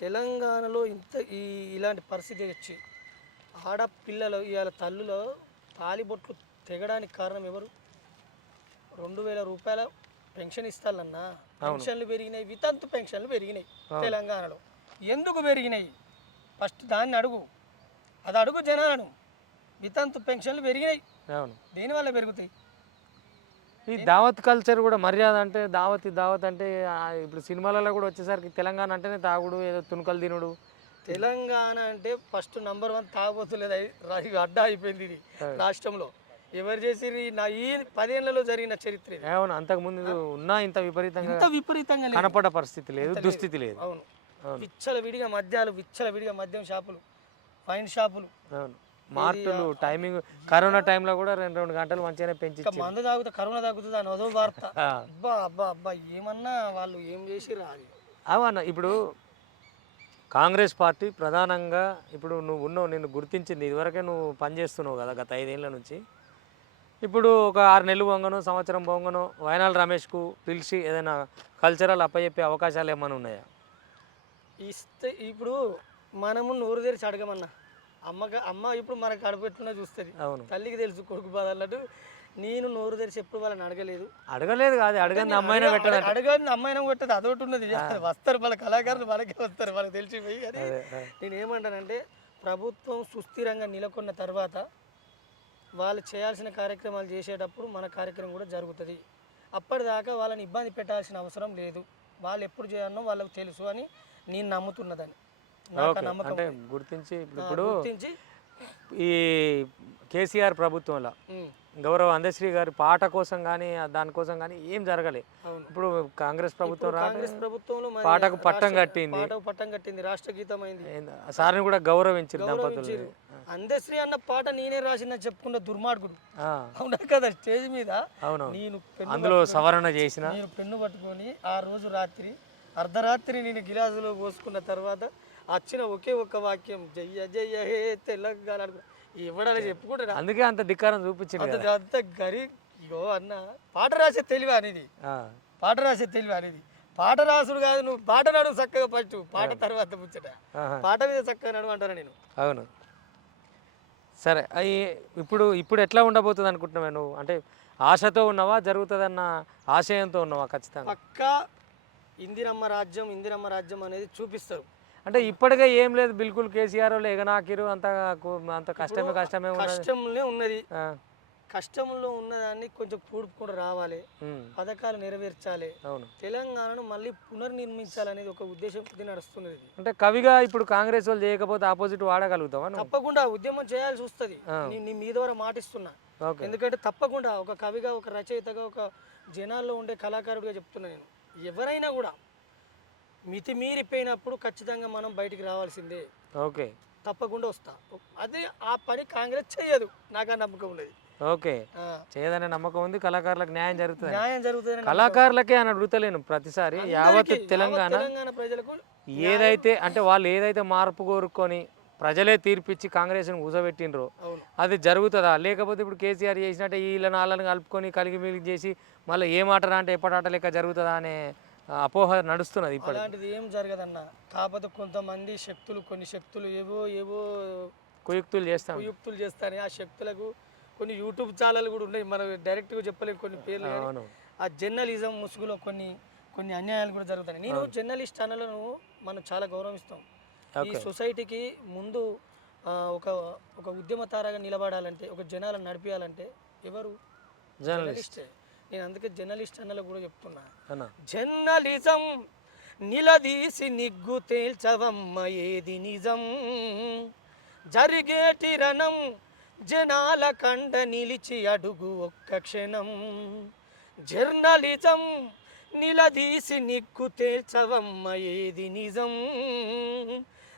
తెలంగాణలో ఇలాంటి పరిస్థితి వచ్చి ఆడపిల్లలు ఇవాళ తల్లులో తాలిబొట్లు తెగడానికి కారణం ఎవరు? 2000 రూపాయల పెన్షన్ ఇస్తాలన్నా, పెన్షన్లు పెరిగినాయి, వితంతు పెన్షన్లు పెరిగినాయి తెలంగాణలో. ఎందుకు పెరిగినాయి? ఫస్ట్ దాన్ని అడుగు, అది అడుగు జనాలను. వితంతు పెన్షన్లు పెరిగినాయి, దేనివల్ల పెరుగుతాయి? ఈ దావత్ కల్చర్ కూడా మర్యాద అంటే దావత్ అంటే ఇప్పుడు సినిమాలలో కూడా వచ్చేసరికి తెలంగాణ అంటేనే తాగుడు, ఏదో తుణుకలు తినుడు. తెలంగాణ అంటే ఫస్ట్ నంబర్ 1 తాగబోతులేదు, అడ్డా అయిపోయింది ఇది రాష్ట్రంలో. ఎవరు చేసిర్రు ఈ 10 ఏళ్లలో జరిగిన చరిత్ర ఇది. అవును, అంతకుముందు ఉన్నా ఇంత విపరీతంగా ఇంత విపరీతంగా లేదు. కనపడ పరిస్థితి లేదు, దుస్థితి లేదు. అవును, విచ్చల విడిగా మద్యం షాపులు, వైన్ షాపులు, అవును, మార్టులు, టైమింగ్ కరోనా టైంలో కూడా 2 గంటలు మంచిగానే పెంచి మందు తాగుతా కరోనా తాగుతుంది అని అదో వార్త. అబ్బా అబ్బా అబ్బా ఏమన్నా వాళ్ళు ఏం చేసిర్రు అది. అవునా, ఇప్పుడు కాంగ్రెస్ పార్టీ ప్రధానంగా ఇప్పుడు నువ్వు ఉన్నావు, నిన్ను గుర్తించింది, ఇదివరకే నువ్వు పనిచేస్తున్నావు కదా గత 5 ఏళ్ళ నుంచి. ఇప్పుడు ఒక 6 నెలలు పొంగనో సంవత్సరం పొంగనో వైనాల్ రమేష్కు పిలిచి ఏదైనా కల్చరల్ అప్పచెప్పే అవకాశాలు ఏమైనా ఉన్నాయా? ఇస్తే ఇప్పుడు మనము నోరు తెరిచి అడగమన్నా అమ్మ ఇప్పుడు మనకు కడుపెట్టుకున్నా చూస్తుంది. అవును, తల్లికి తెలుసు కొడుకు బాధ అన్నట్టు నేను నోరు తెరిచి ఎప్పుడు వాళ్ళని అడగలేదు కాదు, అడగని అమ్మాయినా పెట్టదు, అడగని అమ్మాయినా పెట్టదు, అదొకటి ఉన్నది. వస్తారు వాళ్ళ కళాకారులు మనకే వస్తారు, వాళ్ళకి తెలిసిపోయి. కానీ నేను ఏమంటానంటే ప్రభుత్వం సుస్థిరంగా నెలకొన్న తర్వాత వాళ్ళు చేయాల్సిన కార్యక్రమాలు చేసేటప్పుడు మన కార్యక్రమం కూడా జరుగుతుంది. అప్పటిదాకా వాళ్ళని ఇబ్బంది పెట్టాల్సిన అవసరం లేదు. వాళ్ళు ఎప్పుడు చేయాలనో వాళ్ళకి తెలుసు అని నేను నమ్ముతున్నదని నాకు నమ్మకం. అంటే గుర్తించి ఈ కేసీఆర్ ప్రభుత్వంలో గౌరవ అందశ్రీ గారి పాట కోసం కానీ దానికోసం కానీ ఏం జరగలేదు. ఇప్పుడు కాంగ్రెస్ ప్రభుత్వంలో పాటకు పట్టం కట్టింది, రాష్ట్ర గీతం అయింది, సార్ని కూడా గౌరవించారు దంపతులు. అందశ్రీ అన్న పాట నేనే రాసిన చెప్పుకున్న దుర్మార్గుడు అవునా కదా స్టేజ్ మీద. అవును, నేను అందులో సవరణ చేసిన నేను పెన్ను పట్టుకొని ఆ రోజు అర్ధరాత్రి నేను గిలాసులో పోసుకున్న తర్వాత వచ్చిన ఒకే ఒక్క వాక్యం జయ జయ హే తెలంగాణ ఎవడని చెప్పుకుంటా. అందుకే అంత ధిక్కారం చూపించింది. అంత గరి ఇగో అన్న పాట రాసే తెలివి అనేది, పాట రాసుడు కాదు. నువ్వు పాట నడువు చక్కగా ఫస్ట్, పాట తర్వాత ముచ్చట, పాట మీద చక్కగా నడువు అంటారా నేను. అవును, సరే. ఇప్పుడు ఎట్లా ఉండబోతుంది అనుకుంటున్నావా నువ్వు? అంటే ఆశతో ఉన్నావా, జరుగుతుందన్న ఆశయంతో ఉన్నావా? ఖచ్చితంగా పక్కా ఇందిరమ్మ రాజ్యం అనేది చూపిస్తారు. అంటే ఇప్పటికే ఏం లేదు, బిల్కుల్ కేసీఆర్ వాళ్ళు ఎగనాకిరు, అంత కష్టమే ఉన్నది. కష్టంలో ఉన్నదాన్ని కొంచెం కూడుపు కూడా రావాలి, పథకాలు నెరవేర్చాలి, తెలంగాణను మళ్ళీ పునర్నిర్మించాలనేది ఒక ఉద్దేశం నడుస్తున్నది. అంటే కవిగా ఇప్పుడు కాంగ్రెస్ వాళ్ళు చేయకపోతే ఆపోజిట్ వాడగలుగుతావా? తప్పకుండా ఉద్యమం చేయాల్సి వస్తుంది. నీ మీ ద్వారా మాటిస్తున్నా. ఎందుకంటే తప్పకుండా ఒక కవిగా, ఒక రచయితగా, ఒక జనాల్లో ఉండే కళాకారుడిగా చెప్తున్నా నేను. ఎవరైనా కూడా మితిమీరిపోయినప్పుడు ఖచ్చితంగా మనం బయటికి రావాల్సిందే. ఓకే, తప్పకుండా వస్తా. అదే ఆ పని కాంగ్రెస్ చేయదు, నాకు ఆ నమ్మకం ఉన్నది. ఓకే, చేయదనే నమ్మకం ఉంది. కళాకారులకు న్యాయం జరుగుతుంది. కళాకారులకే అని అడుగుతలేను ప్రతిసారి, యావత్ తెలంగాణ ప్రజలకు ఏదైతే అంటే వాళ్ళు ఏదైతే మార్పు కోరుకొని ప్రజలే తీర్పిచ్చి కాంగ్రెస్ని కూసబెట్టిండ్రో అది జరుగుతుందా? లేకపోతే ఇప్పుడు కేసీఆర్ చేసినట్టే వీళ్ళని వాళ్ళని కలుపుకొని కలిగి మిలిగి చేసి మళ్ళీ ఏ మాట అంటే ఎప్పటాట లెక్క జరుగుతుందా అనే అపోహ నడుస్తున్నది. ఇప్పుడు అలాంటిది ఏం జరగదన్న. కాకపోతే కొంతమంది కొన్ని శక్తులు ఏవో కుయుక్తులు చేస్తాయి. ఆ శక్తులకు కొన్ని యూట్యూబ్ ఛానల్ కూడా ఉన్నాయి, మనం డైరెక్ట్గా చెప్పలేము కొన్ని పేర్లు. ఆ జర్నలిజం ముసుగులో కొన్ని అన్యాయాలు కూడా జరుగుతాయి. నేను జర్నలిస్ట్ ఛానల్ను మనం చాలా గౌరవిస్తాం. ఈ సొసైటీకి ముందు ఒక ఉద్యమతారగా నిలబడాలంటే, ఒక జనాలను నడిపించాలంటే ఎవరు? జర్నలిస్టే. నేను అందుకే జర్నలిస్ట్ అన్నలో కూడా చెప్తున్నా, జర్నలిజం నిలదీసి నిగ్గు తేల్చవమ్మ ఏది నిజం, జరిగేటి రణం జనాల కండ నిలిచి అడుగు ఒక్క క్షణం, జర్నలిజం నిలదీసి నిగ్గు తేల్చవమ్మ ఏది నిజం,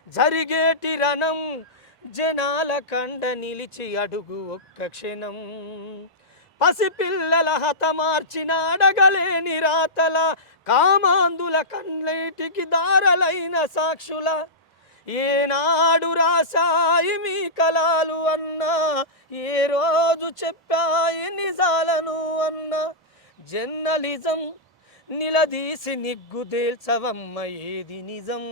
జరిగేటి రణం జనాల కండ నిలిచి అడుగు ఒక్క క్షణం, పసిపిల్లల హతమార్చిన అడగలేని రాతల కామాందుల కన్నీటికి దారలైన సాక్షుల ఏనాడు రాశాయి మీ కళలు అన్నా, ఏ రోజు చెప్పాయి నిజాలను అన్నా, జర్నలిజం నిలదీసి నిగ్గు తేల్చవమ్మ ఏది నిజం,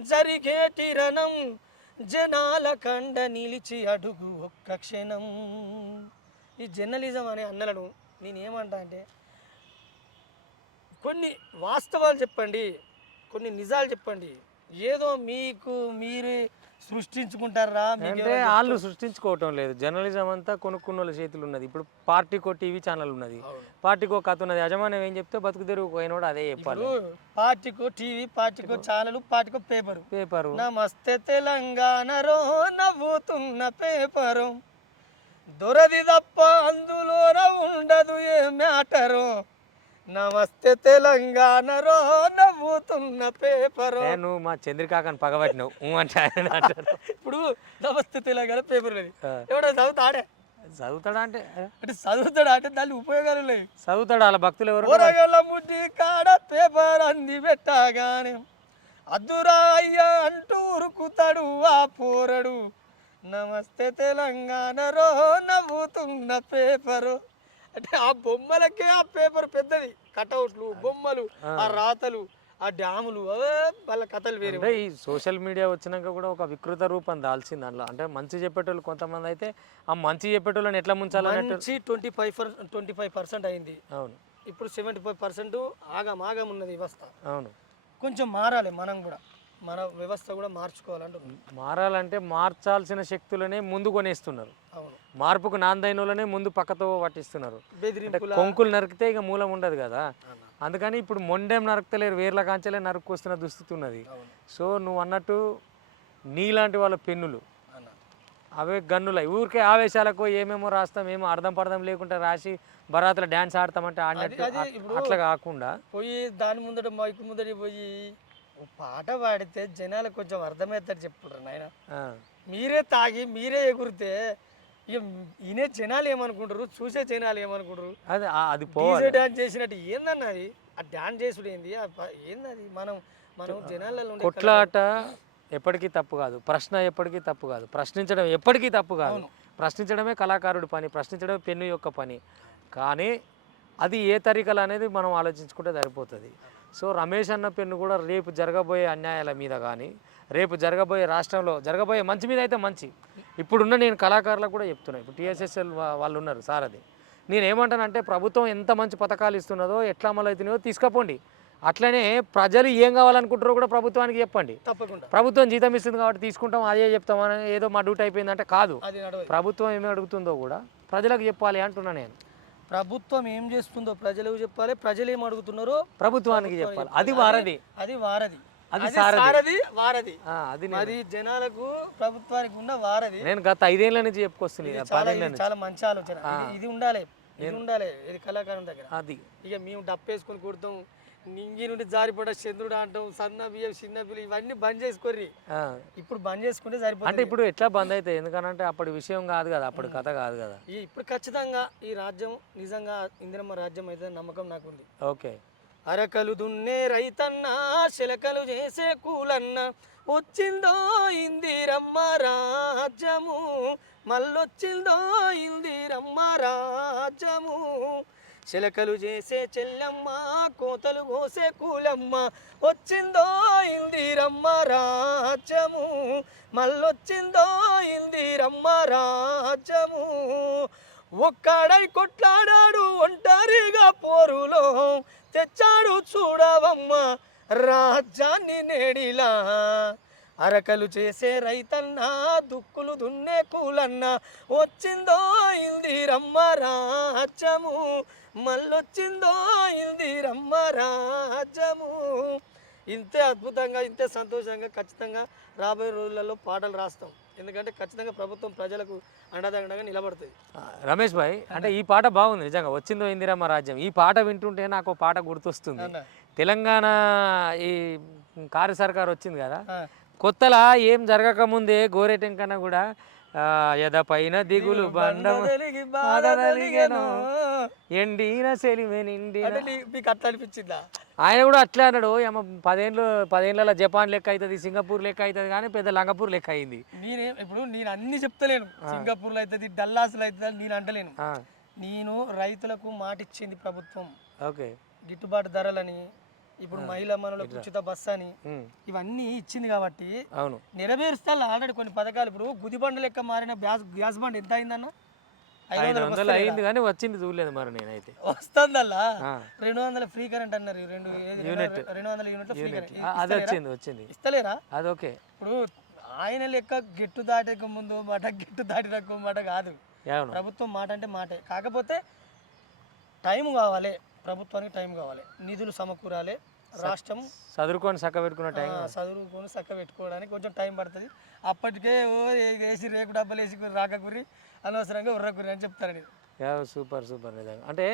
జరిగేటి రణం జనాల కండ నిలిచి అడుగు ఒక్క క్షణం. ఈ జర్నలిజం అనే అన్నలను నేనేమంటా అంటే, కొన్ని వాస్తవాలు చెప్పండి, కొన్ని నిజాలు చెప్పండి. ఏదో మీరు సృష్టించుకుంటారా? అంటే వాళ్ళు సృష్టించుకోవటం లేదు. జర్నలిజం అంతా కొనుక్కున్న వాళ్ళ చేతులు ఉన్నది. ఇప్పుడు పార్టీకో టీవీ ఛానల్ ఉన్నది, పార్టీకో కథ ఉన్నది. యజమానం ఏం చెప్తే బతుకు తెరుగు పోయినోడు అదే చెప్పాలి. పార్టీకో టీవీ, పార్టీకో ఛానల్, పార్టీకో పేపరు. నమస్తే తెలంగాణలో నవ్వుతున్న పేపరు, దొరది తప్ప అందులోన ఉండదు ఏ మ్యాటరు. నమస్తే తెలంగాణరో నవ్వుతున్న పేపరు. నువ్వు మా చంద్రికాకని పగబట్టినావు అంటే ఆయన అంటారు. ఇప్పుడు నమస్తే తెలంగాణ పేపర్ లేదు, ఎవడో చదువుతాడే. చదువుతాడా అంటే చదువుతాడా అంటే దాని ఉపయోగాలు లేవు. చదువుతాడు వాళ్ళ భక్తులు ఎవరు? ఊరగల ముడ్డి కాడ పేపర్ అంది పెట్టగానే అద్దురా అయ్యా అంటూ ఉరుకుతాడు ఆ పోరడు. నమస్తే తెలంగాణరో నవ్వుతున్న పేపరు. అంటే ఆ బొమ్మలకే ఆ పేపర్ పెద్దది, కటౌట్లు, బొమ్మలు, ఆ రాతలు, ఆ డ్యాములు, వాళ్ళ కథలు వేరే. అంటే ఈ సోషల్ మీడియా వచ్చినాక కూడా ఒక వికృత రూపం దాల్చింది అందులో. అంటే మంచి చెప్పేటోళ్ళు కొంతమంది అయితే ఆ మంచి చెప్పేటోళ్ళని ఎట్లా ముంచాలన్నట్టు 25% అయింది. అవును, ఇప్పుడు 75% ఆగం ఉన్నది వ్యవస్థ. అవును, కొంచెం మారాలి, మనం కూడా మన వ్యవస్థ కూడా మార్చుకోవాలంటున్నాం. మారాలంటే మార్చాల్సిన శక్తులనే ముందు కొనేస్తున్నారు. అవును, మార్పుకు నాందైనోళ్ళనే ముందు పక్కతో పట్టిస్తున్నారు. బెదిరింపుల కొంకులు నరికితే ఇక మూలం ఉండదు కదా. అందుకని ఇప్పుడు మొండేం నరకలేరు, వేర్ల కాంచలే నరుక్కొస్తున్న దుస్థితి ఉన్నది. సో నువ్వు అన్నట్టు నీలాంటి వాళ్ళ పెన్నులు అవే గన్నులై ఊరికే ఆవేశాలకు ఏమేమో రాస్తాం, ఏమో అర్థం పర్థం లేకుండా రాసి బరాతలో డ్యాన్స్ ఆడతామంటే ఆడినట్టు అట్లా కాకుండా పోయి దాని ముందట మైకు ముందట పోయి పాట పాడితే జనాలకు కొంచెం అర్థమవుతాడు చెప్పుకుంటారు నాయన. మీరే తాగి మీరే ఎగురితే ఇక ఈయనే జనాలు ఏమనుకుంటారు, చూసే జనాలు ఏమనుకుంటారు. అది డాన్స్ చేసినట్టు ఏందన్న అది, ఆ డాన్స్ చేసుడు ఏంది, ఏందది. మనం జనాలలో కొట్లాట ఎప్పటికీ తప్పు కాదు, ప్రశ్న ఎప్పటికీ తప్పు కాదు, ప్రశ్నించడం ఎప్పటికీ తప్పు కాదు. ప్రశ్నించడమే కళాకారుడి పని, ప్రశ్నించడమే పెన్ను యొక్క పని. కానీ అది ఏ తరీకలు అనేది మనం ఆలోచించుకుంటే సరిపోతుంది. సో రమేష్ అన్న పెన్ను కూడా రేపు జరగబోయే అన్యాయాల మీద కానీ, రేపు జరగబోయే రాష్ట్రంలో జరగబోయే మంచి మీద అయితే మంచి. ఇప్పుడున్న నేను కళాకారులకు కూడా చెప్తున్నాను, ఇప్పుడు టీఎస్ఎస్ఎల్ వాళ్ళు ఉన్నారు సార్, అది నేను ఏమంటానంటే ప్రభుత్వం ఎంత మంచి పథకాలు ఇస్తున్నదో ఎట్లా అమలు అవుతున్నాయో తీసుకపోండి. అట్లనే ప్రజలు ఏం కావాలనుకుంటారో కూడా ప్రభుత్వానికి చెప్పండి. తప్పకుండా ప్రభుత్వం జీతం ఇస్తుంది కాబట్టి తీసుకుంటాం, అదే చెప్తామని ఏదో మా డ్యూటీ అయిపోయిందంటే కాదు. ప్రభుత్వం ఏమి అడుగుతుందో కూడా ప్రజలకు చెప్పాలి అంటున్నా నేను. ప్రభుత్వం ఏం చేస్తుందో ప్రజలకు చెప్పాలి, ప్రజలు ఏం అడుగుతున్నారో ప్రభుత్వానికి చెప్పాలి. అది వారది, అది వారది, అది సారది వారది. అది జనాలకు ప్రభుత్వానికి ఉన్న వారది. నేను గత 5 ఏళ్ల నుంచి చెప్పుకొస్తున్నాను. చాలా మంచి ఆలోచన. ఇది ఉండాలి, ఇది కళాకారం దగ్గర. అది ఇక మేము డప్పేసుకొని కొడతాం, నింగి నుండి జారిపడ చంద్రుడు అంటాం, సన్న బియ్యం, చిన్న పిల్లలు, ఇవన్నీ బంద్ చేసుకోర్రి. ఇప్పుడు బంద్ చేసుకుంటే సరిపోతుంది. అంటే ఇప్పుడు ఎట్లా బంద్ అవుతాయి, ఎందుకంటే అప్పటి విషయం కాదు కదా, అప్పటి కథ కాదు కదా. ఇప్పుడు ఖచ్చితంగా ఈ రాజ్యం నిజంగా ఇందిరమ్మ రాజ్యం అయితే నమ్మకం నాకుంది. ఓకే. అరకలు దున్నే రైతన్న, శిలకలు చేసే కూలన్న, వచ్చిందో ఇందిరమ్మ రాజ్యము, మళ్ళొచ్చిందో ఇందిరమ్మ రాజ్యము. చిలకలు చేసే చెల్లెమ్మ, కోతలు కోసే కూలమ్మ, వచ్చిందో ఇందిరమ్మ రాజ్యము, మళ్ళొచ్చిందో ఇందిరమ్మ రాజ్యము. ఒక్కడై కొట్లాడాడు ఒంటరిగా పోరులో, తెచ్చాడు చూడవమ్మ రాజ్యాన్ని నేడిలా. అరకలు చేసే రైతన్న, దుక్కులు దున్నే కూలన్న, వచ్చిందో ఇందిరమ్మ రాజ్యము, మళ్ళొచ్చిందో ఇందిరమ్మ రాజ్యము. ఇంతే అద్భుతంగా, ఇంతే సంతోషంగా ఖచ్చితంగా రాబోయే రోజులలో పాటలు రాస్తాం. ఎందుకంటే ఖచ్చితంగా ప్రభుత్వం ప్రజలకు అండదండగా నిలబడుతుంది. రమేష్ భాయ్, అంటే ఈ పాట బాగుంది నిజంగా, వచ్చిందో ఇందిరమ్మ రాజ్యం. ఈ పాట వింటుంటే నాకు పాట గుర్తొస్తుంది. తెలంగాణ ఈ కారు సర్కార్ వచ్చింది కదా, కొత్తలా ఏం జరగకముందే గోరెటెంకన్నా కూడా ఎద పైన దిగులు బండము ఎండిన సెలిమె నిండిన, మీకు అట్లా అనిపించిందా? ఆయన కూడా అట్లే అన్నాడు. ఏమో 10 ఏళ్ళ జపాన్ లెక్క అవుతుంది, సింగపూర్ లెక్క అవుతుంది, కానీ పెద్ద లంగపూర్ లెక్క అయింది. ఇప్పుడు నేను అన్ని చెప్తలేను, సింగపూర్లో అవుతుంది, డల్లాస్లో అవుతుంది నేను అంటలేను. నేను రైతులకు మాట ఇచ్చింది ప్రభుత్వం. ఓకే. గిట్టుబాటు ధరలని, ఇప్పుడు మహిళా మనులకు ఉచిత బస్సు అని, ఇవన్నీ ఇచ్చింది కాబట్టి అవును నెరవేరుస్తా. ఆల్రెడీ కొన్ని పథకాలు, ఇప్పుడు గుదిబండ లెక్క మారిన గ్యాస్ బండ్ ఎంత అయిందన్న? 500 అయింది, కానీ వచ్చింది చూడలేదు మరి నేనైతే. వస్తుందల్లా 200 ఫ్రీ కరెంట్ అన్నారు, 200 యూనిట్ల ఫ్రీ కరెంట్. అది వచ్చింది, ఇస్తలేరా? అది ఓకే. ఇప్పుడు ఆయన లెక్క గెట్టు దాటక ముందు మాట, గెట్టు దాటినకు మాట కాదు. ప్రభుత్వం మాట అంటే మాటే, కాకపోతే టైం కావాలి, ప్రభుత్వానికి టైం కావాలి, నిధులు సమకూరాలి, రాష్ట్రం చదువుకొని చక్క పెట్టుకున్న టైం చదువుకొని చక్క పెట్టుకోవడానికి కొంచెం టైం పడుతుంది. అప్పటికే వేసి రేకు డబ్బలు వేసి రాకకురి అనవసరంగా ఉర్రకురి అని చెప్తారు. సూపర్ సూపర్ నిజంగా. అంటే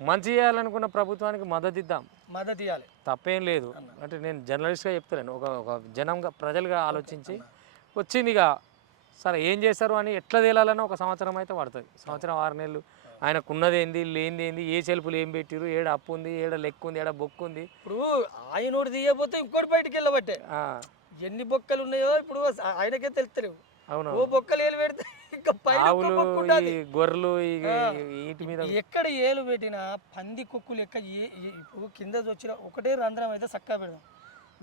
మంచి చేయాలనుకున్న ప్రభుత్వానికి మద్దతు ఇద్దాం, మద్దతు ఇవ్వాలి, తప్పేం లేదు. అంటే నేను జర్నలిస్ట్గా చెప్తాను, ఒక జనంగా ప్రజలుగా ఆలోచించి వచ్చిందిగా సరే ఏం చేస్తారు అని ఎట్లా తేలాలని ఒక సంవత్సరం అయితే పడుతుంది. సంవత్సరం 6 నెలలు ఆయనకు ఉన్నది ఏంది లేనిది ఏంది, ఏ చెలుపులు ఏం పెట్టిరు, ఏడ అప్పు ఉంది, ఏడ లెక్కు ఉంది, ఏడ బొక్కు ఉంది. ఇప్పుడు ఆయనోడు తీయబోతే ఇంకోటి బయటికి వెళ్ళబట్టే ఎన్ని బొక్కలు ఉన్నాయో ఇప్పుడు ఆయనకే తెలుస్తలేవు. అవును, ఓ బొక్కలు ఏలు పెడితే ఇంకా ఆవులు గొర్రెలు వీటి మీద ఎక్కడ ఏలు పెట్టినా పంది కుక్కులు ఎక్క ఇప్పుడు కింద వచ్చిన ఒకటే రంధ్రం అయితే చక్కగా పెడదాం,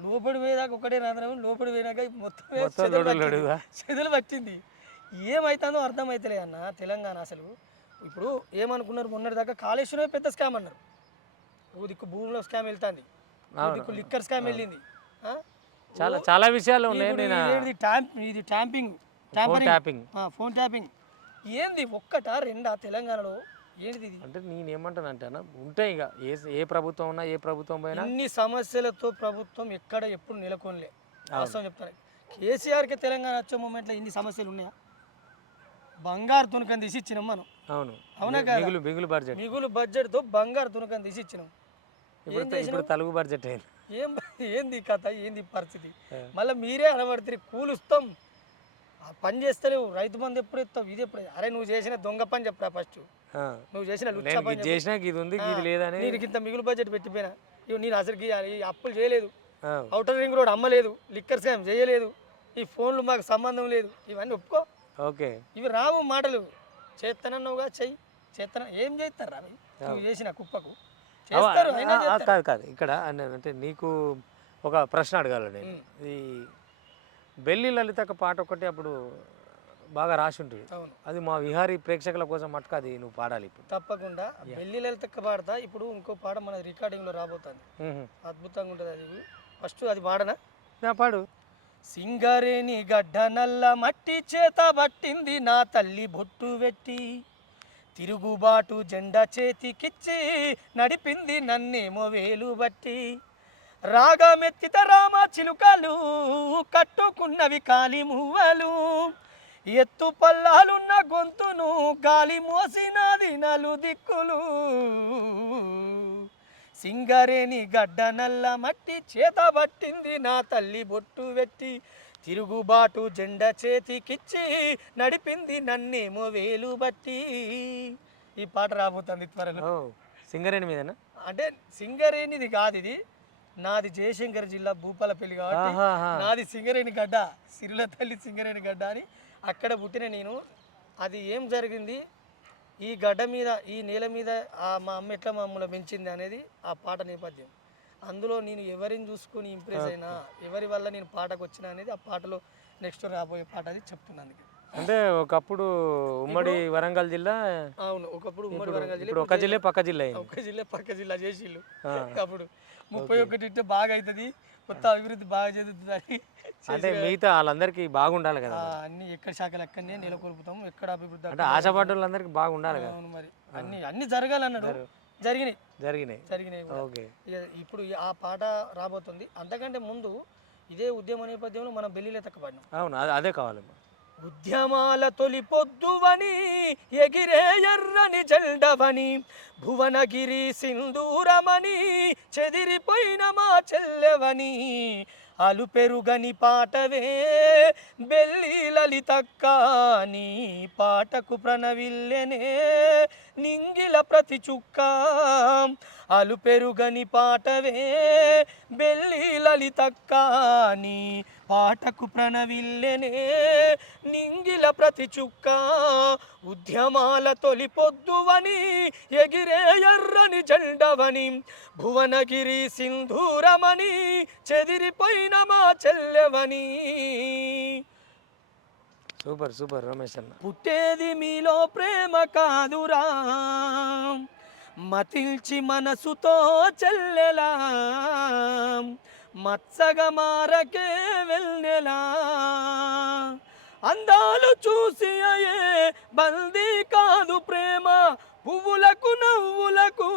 లోపడి పోయేదాకా ఒకటే రంధ్రం, లోపడి పోయినాక మొత్తం చెదులు పట్టింది. ఏమవుతుందో అర్థమవుతలే అన్న తెలంగాణ. అసలు ఇప్పుడు ఏమనుకున్నారు, మొన్నటిదాకా కాళేశ్వరమే పెద్ద స్కామ్ అన్నారు. ఓ దిక్కు భూమిలో స్కామ్ వెళ్తుంది, దిక్కు లిక్కర్ స్కామ్ వెళ్ళింది, చాలా చాలా విషయాలు ఉన్నాయి. ఇది ట్యాంపింగ్, ఫోన్ ట్యాపింగ్ ఏంది ఒక్కటా రెండా తెలంగాణలో ఏంటిది ఇది? అంటే నేనేమంటానంటే ఉంటాయి ఇక ఏ ప్రభుత్వం ఉన్నా ఏ ప్రభుత్వం పోయినా ఇన్ని సమస్యలతో ప్రభుత్వం ఎక్కడ ఎప్పుడు నెలకొనలే. వాస్తవం చెప్తాను, కేసీఆర్కి తెలంగాణ వచ్చే మూమెంట్లో ఇన్ని సమస్యలు ఉన్నాయా? బంగారు తునకం తీసి ఇచ్చినాం మనం. అవును, అవునా కదా, మిగులు బడ్జెట్తో బంగారు తునకం తీసి ఇచ్చినాం. ఇప్పుడు తలుగు బడ్జెట్ ఏంది కథ, ఏంది పరిస్థితి? మళ్ళీ మీరే అనబడితే కూలుస్తాం, పని చేస్తలేవు, రైతు బంధు ఎప్పుడు ఇస్తావు, ఇది ఎప్పుడు? అరే నువ్వు చేసిన దొంగ పని చెప్పరా ఫస్ట్, నువ్వు చేసిన నీకు ఇంత మిగులు బడ్జెట్ పెట్టిపోయినా, నేను అసలు ఈ అప్పులు చేయలేదు, ఔటర్ రింగ్ రోడ్ అమ్మలేదు, లిక్కర్ స్కామ్ చేయలేదు, ఈ ఫోన్లు మాకు సంబంధం లేదు, ఇవన్నీ ఒప్పుకో. ఓకే, ఇవి రావు మాటలు. చేస్తానన్నావుగా చెయ్యి, చేస్తాను ఏం చేస్తారు రా నువ్వు చేసిన కుప్పకు? కాదు ఇక్కడ అంటే నీకు ఒక ప్రశ్న అడగాలి నేను. ఈ బెల్లి లలితక్క పాట ఒకటి అప్పుడు బాగా రాసి ఉంటుంది, అది మా విహారీ ప్రేక్షకుల కోసం మటుకు అది నువ్వు పాడాలి ఇప్పుడు. తప్పకుండా బెల్లి లలితక్క పాడతా. ఇప్పుడు ఇంకో పాట మన రికార్డింగ్లో రాబోతుంది, అద్భుతంగా ఉంటుంది అది. ఫస్ట్ అది పాడనా? పాడు. సింగరేణి గడ్డ నల్ల మట్టి చేత పట్టింది నా తల్లి బొట్టు పెట్టి, తిరుగుబాటు జెండా చేతికిచ్చి నడిపింది నన్నేమో వేలు బట్టి, రాగమెత్తిత రామ చిలుకలు కట్టుకున్నవి కాలి మువ్వలు, ఎత్తు పల్లాలున్న గొంతును గాలి మోసినది నలు దిక్కులు, సింగరేణి గడ్డ నల్ల మట్టి చేత పట్టింది నా తల్లి బొట్టు పెట్టి, తిరుగుబాటు జెండా చేతికిచ్చి నడిపింది నన్నేమో వేలు బట్టి. ఈ పాట రాబోతుంది త్వరలో. సింగరేణి మీదనా? అంటే సింగరేణిది కాదు, ఇది నాది జయశంకర్ జిల్లా భూపాలపల్లి కాబట్టి నాది సింగరేణి గడ్డ, సిరుల తల్లి సింగరేణి గడ్డ అని అక్కడ పుట్టిన నేను. అది ఏం జరిగింది, ఈ గడ్డ మీద ఈ నేల మీద మా అమ్మ ఎట్లా మమ్మల్ని పెంచింది అనేది ఆ పాట నేపథ్యం. అందులో నేను ఎవరిని చూసుకొని ఇంప్రెస్ అయినా, ఎవరి వల్ల నేను పాటకు వచ్చినా అనేది ఆ పాటలో నెక్స్ట్ రాబోయే పాట అది చెప్తున్నాను. అంటే ఒకప్పుడు ఉమ్మడి వరంగల్ జిల్లా. అవును, ఒకప్పుడు ఉమ్మడి వరంగల్ జిల్లా, ఒక జిల్లా పక్క జిల్లా, ఒక జిల్లా పక్క జిల్లా చేసిళ్ళు. అప్పుడు 31 ఇట్టే బాగా అవుతుంది, కొత్త అభివృద్ధి బాగా జరుగుతుంది. అంటే మిగతా వాళ్ళందరికీ బాగుండాలి కదా, అన్ని ఎక్కడ శాఖలు ఎక్కడనే నెలకొల్పుతాం, ఎక్కడ అభివృద్ధి అంటే ఆశపడ్డ వాళ్ళందరికీ బాగుండాలి కదా. అవును, మరి అన్ని జరగాలన్నాడు, జరిగినాయి. ఓకే, ఇప్పుడు ఆ పాట రాబోతుంది. అంతకంటే ముందు ఇదే ఉద్యమ నేపథ్యంలో మనం బెల్లి లలితక్క పాడినాం. అవును, అదే కావాలి. ఉద్యమాల తొలి పొద్దువని ఎగిరే ఎర్రని జెండవని, భువనగిరి సింధూరమని చెదిరిపోయిన మా చెల్లెవని, అలు పెరుగని పాటవే బెల్లి లలితక్క, నీ పాటకు ప్రణవిల్లెనే నింగిల ప్రతి చుక్క, అలు పెరుగని పాటవే బెల్లి లలితక్క, నీ పాటకు ప్రణవిల్లెనే నింగిల ప్రతి చుక్క, ఉద్యమాల తొలి పొద్దువని ఎగిరే ఎర్రని జెండవని, భువనగిరి సింధూరమని చెదిరిపోయిన మా చెల్లెవని. సూపర్ సూపర్ రమేష్ అన్న. పుట్టేది మీలో ప్రేమ కాదురా, మతిల్చి మనసుతో చెల్లెలా, మత్సగా మారకే వెన్నెలా, అందాలు చూసి అయే బందీ కాదు ప్రేమ, పువ్వులకు నవ్వులకు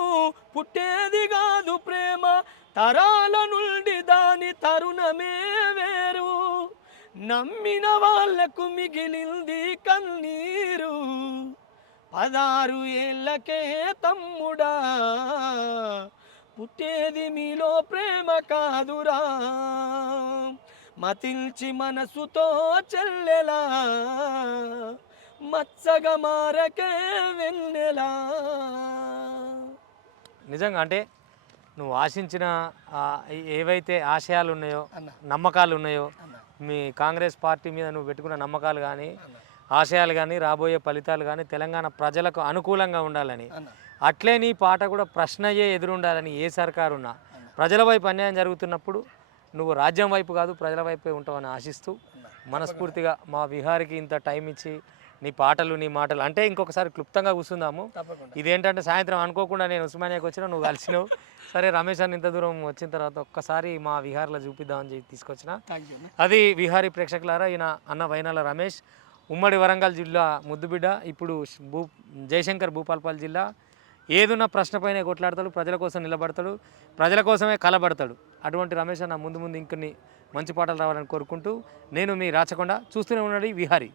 పుట్టేది కాదు ప్రేమ, తరాల నుండి దాని తరుణమే వేరు, నమ్మిన వాళ్లకు మిగిలింది కన్నీరు. 16 ఏళ్ళకే తమ్ముడా పుట్టేది మీలో ప్రేమ కాదురా, మతిల్చి మనసుతో చెల్లెలా మచ్చగా మారకే వెన్నెలా. నిజంగా అంటే నువ్వు ఆశించిన ఏవైతే ఆశయాలు ఉన్నాయో, అన్న. నమ్మకాలు ఉన్నాయో, అన్న మీ కాంగ్రెస్ పార్టీ మీద నువ్వు పెట్టుకున్న నమ్మకాలు కానీ, అన్న ఆశయాలు కానీ, రాబోయే ఫలితాలు కానీ తెలంగాణ ప్రజలకు అనుకూలంగా ఉండాలని, అన్న అట్లే నీ పాట కూడా ప్రశ్నయే ఎదురుండాలని, ఏ సర్కారున్నా ప్రజల వైపు అన్యాయం జరుగుతున్నప్పుడు నువ్వు రాజ్యం వైపు కాదు ప్రజల వైపే ఉంటావని ఆశిస్తూ మనస్ఫూర్తిగా మా విహారికి ఇంత టైం ఇచ్చి నీ పాటలు నీ మాటలు అంటే ఇంకొకసారి క్లుప్తంగా కూర్చుందాము. తప్పకుండా. ఇదేంటంటే సాయంత్రం అనుకోకుండా నేను ఉస్మానియాకి వచ్చినా, నువ్వు కలిసినావు. సరే రమేష్ అన్న ఇంత దూరం వచ్చిన తర్వాత ఒక్కసారి మా విహార్లో చూపిద్దామని చెప్పి తీసుకొచ్చిన. Thank you. అది విహారీ ప్రేక్షకులారా, ఈయన అన్న వైనాల రమేష్, ఉమ్మడి వరంగల్ జిల్లా ముద్దుబిడ్డ, ఇప్పుడు జయశంకర్ భూపాల్పల్లి జిల్లా. ఏదున్న ప్రశ్నపైనే కొట్లాడతాడు, ప్రజల కోసం నిలబడతాడు, ప్రజల కోసమే కలబడతాడు. అటువంటి రమేష్ అన్న ముందు ముందు ఇంకొన్ని మంచి పాటలు రావాలని కోరుకుంటూ నేను మీ రాచకొండ. చూస్తూనే ఉన్నాడు విహారీ.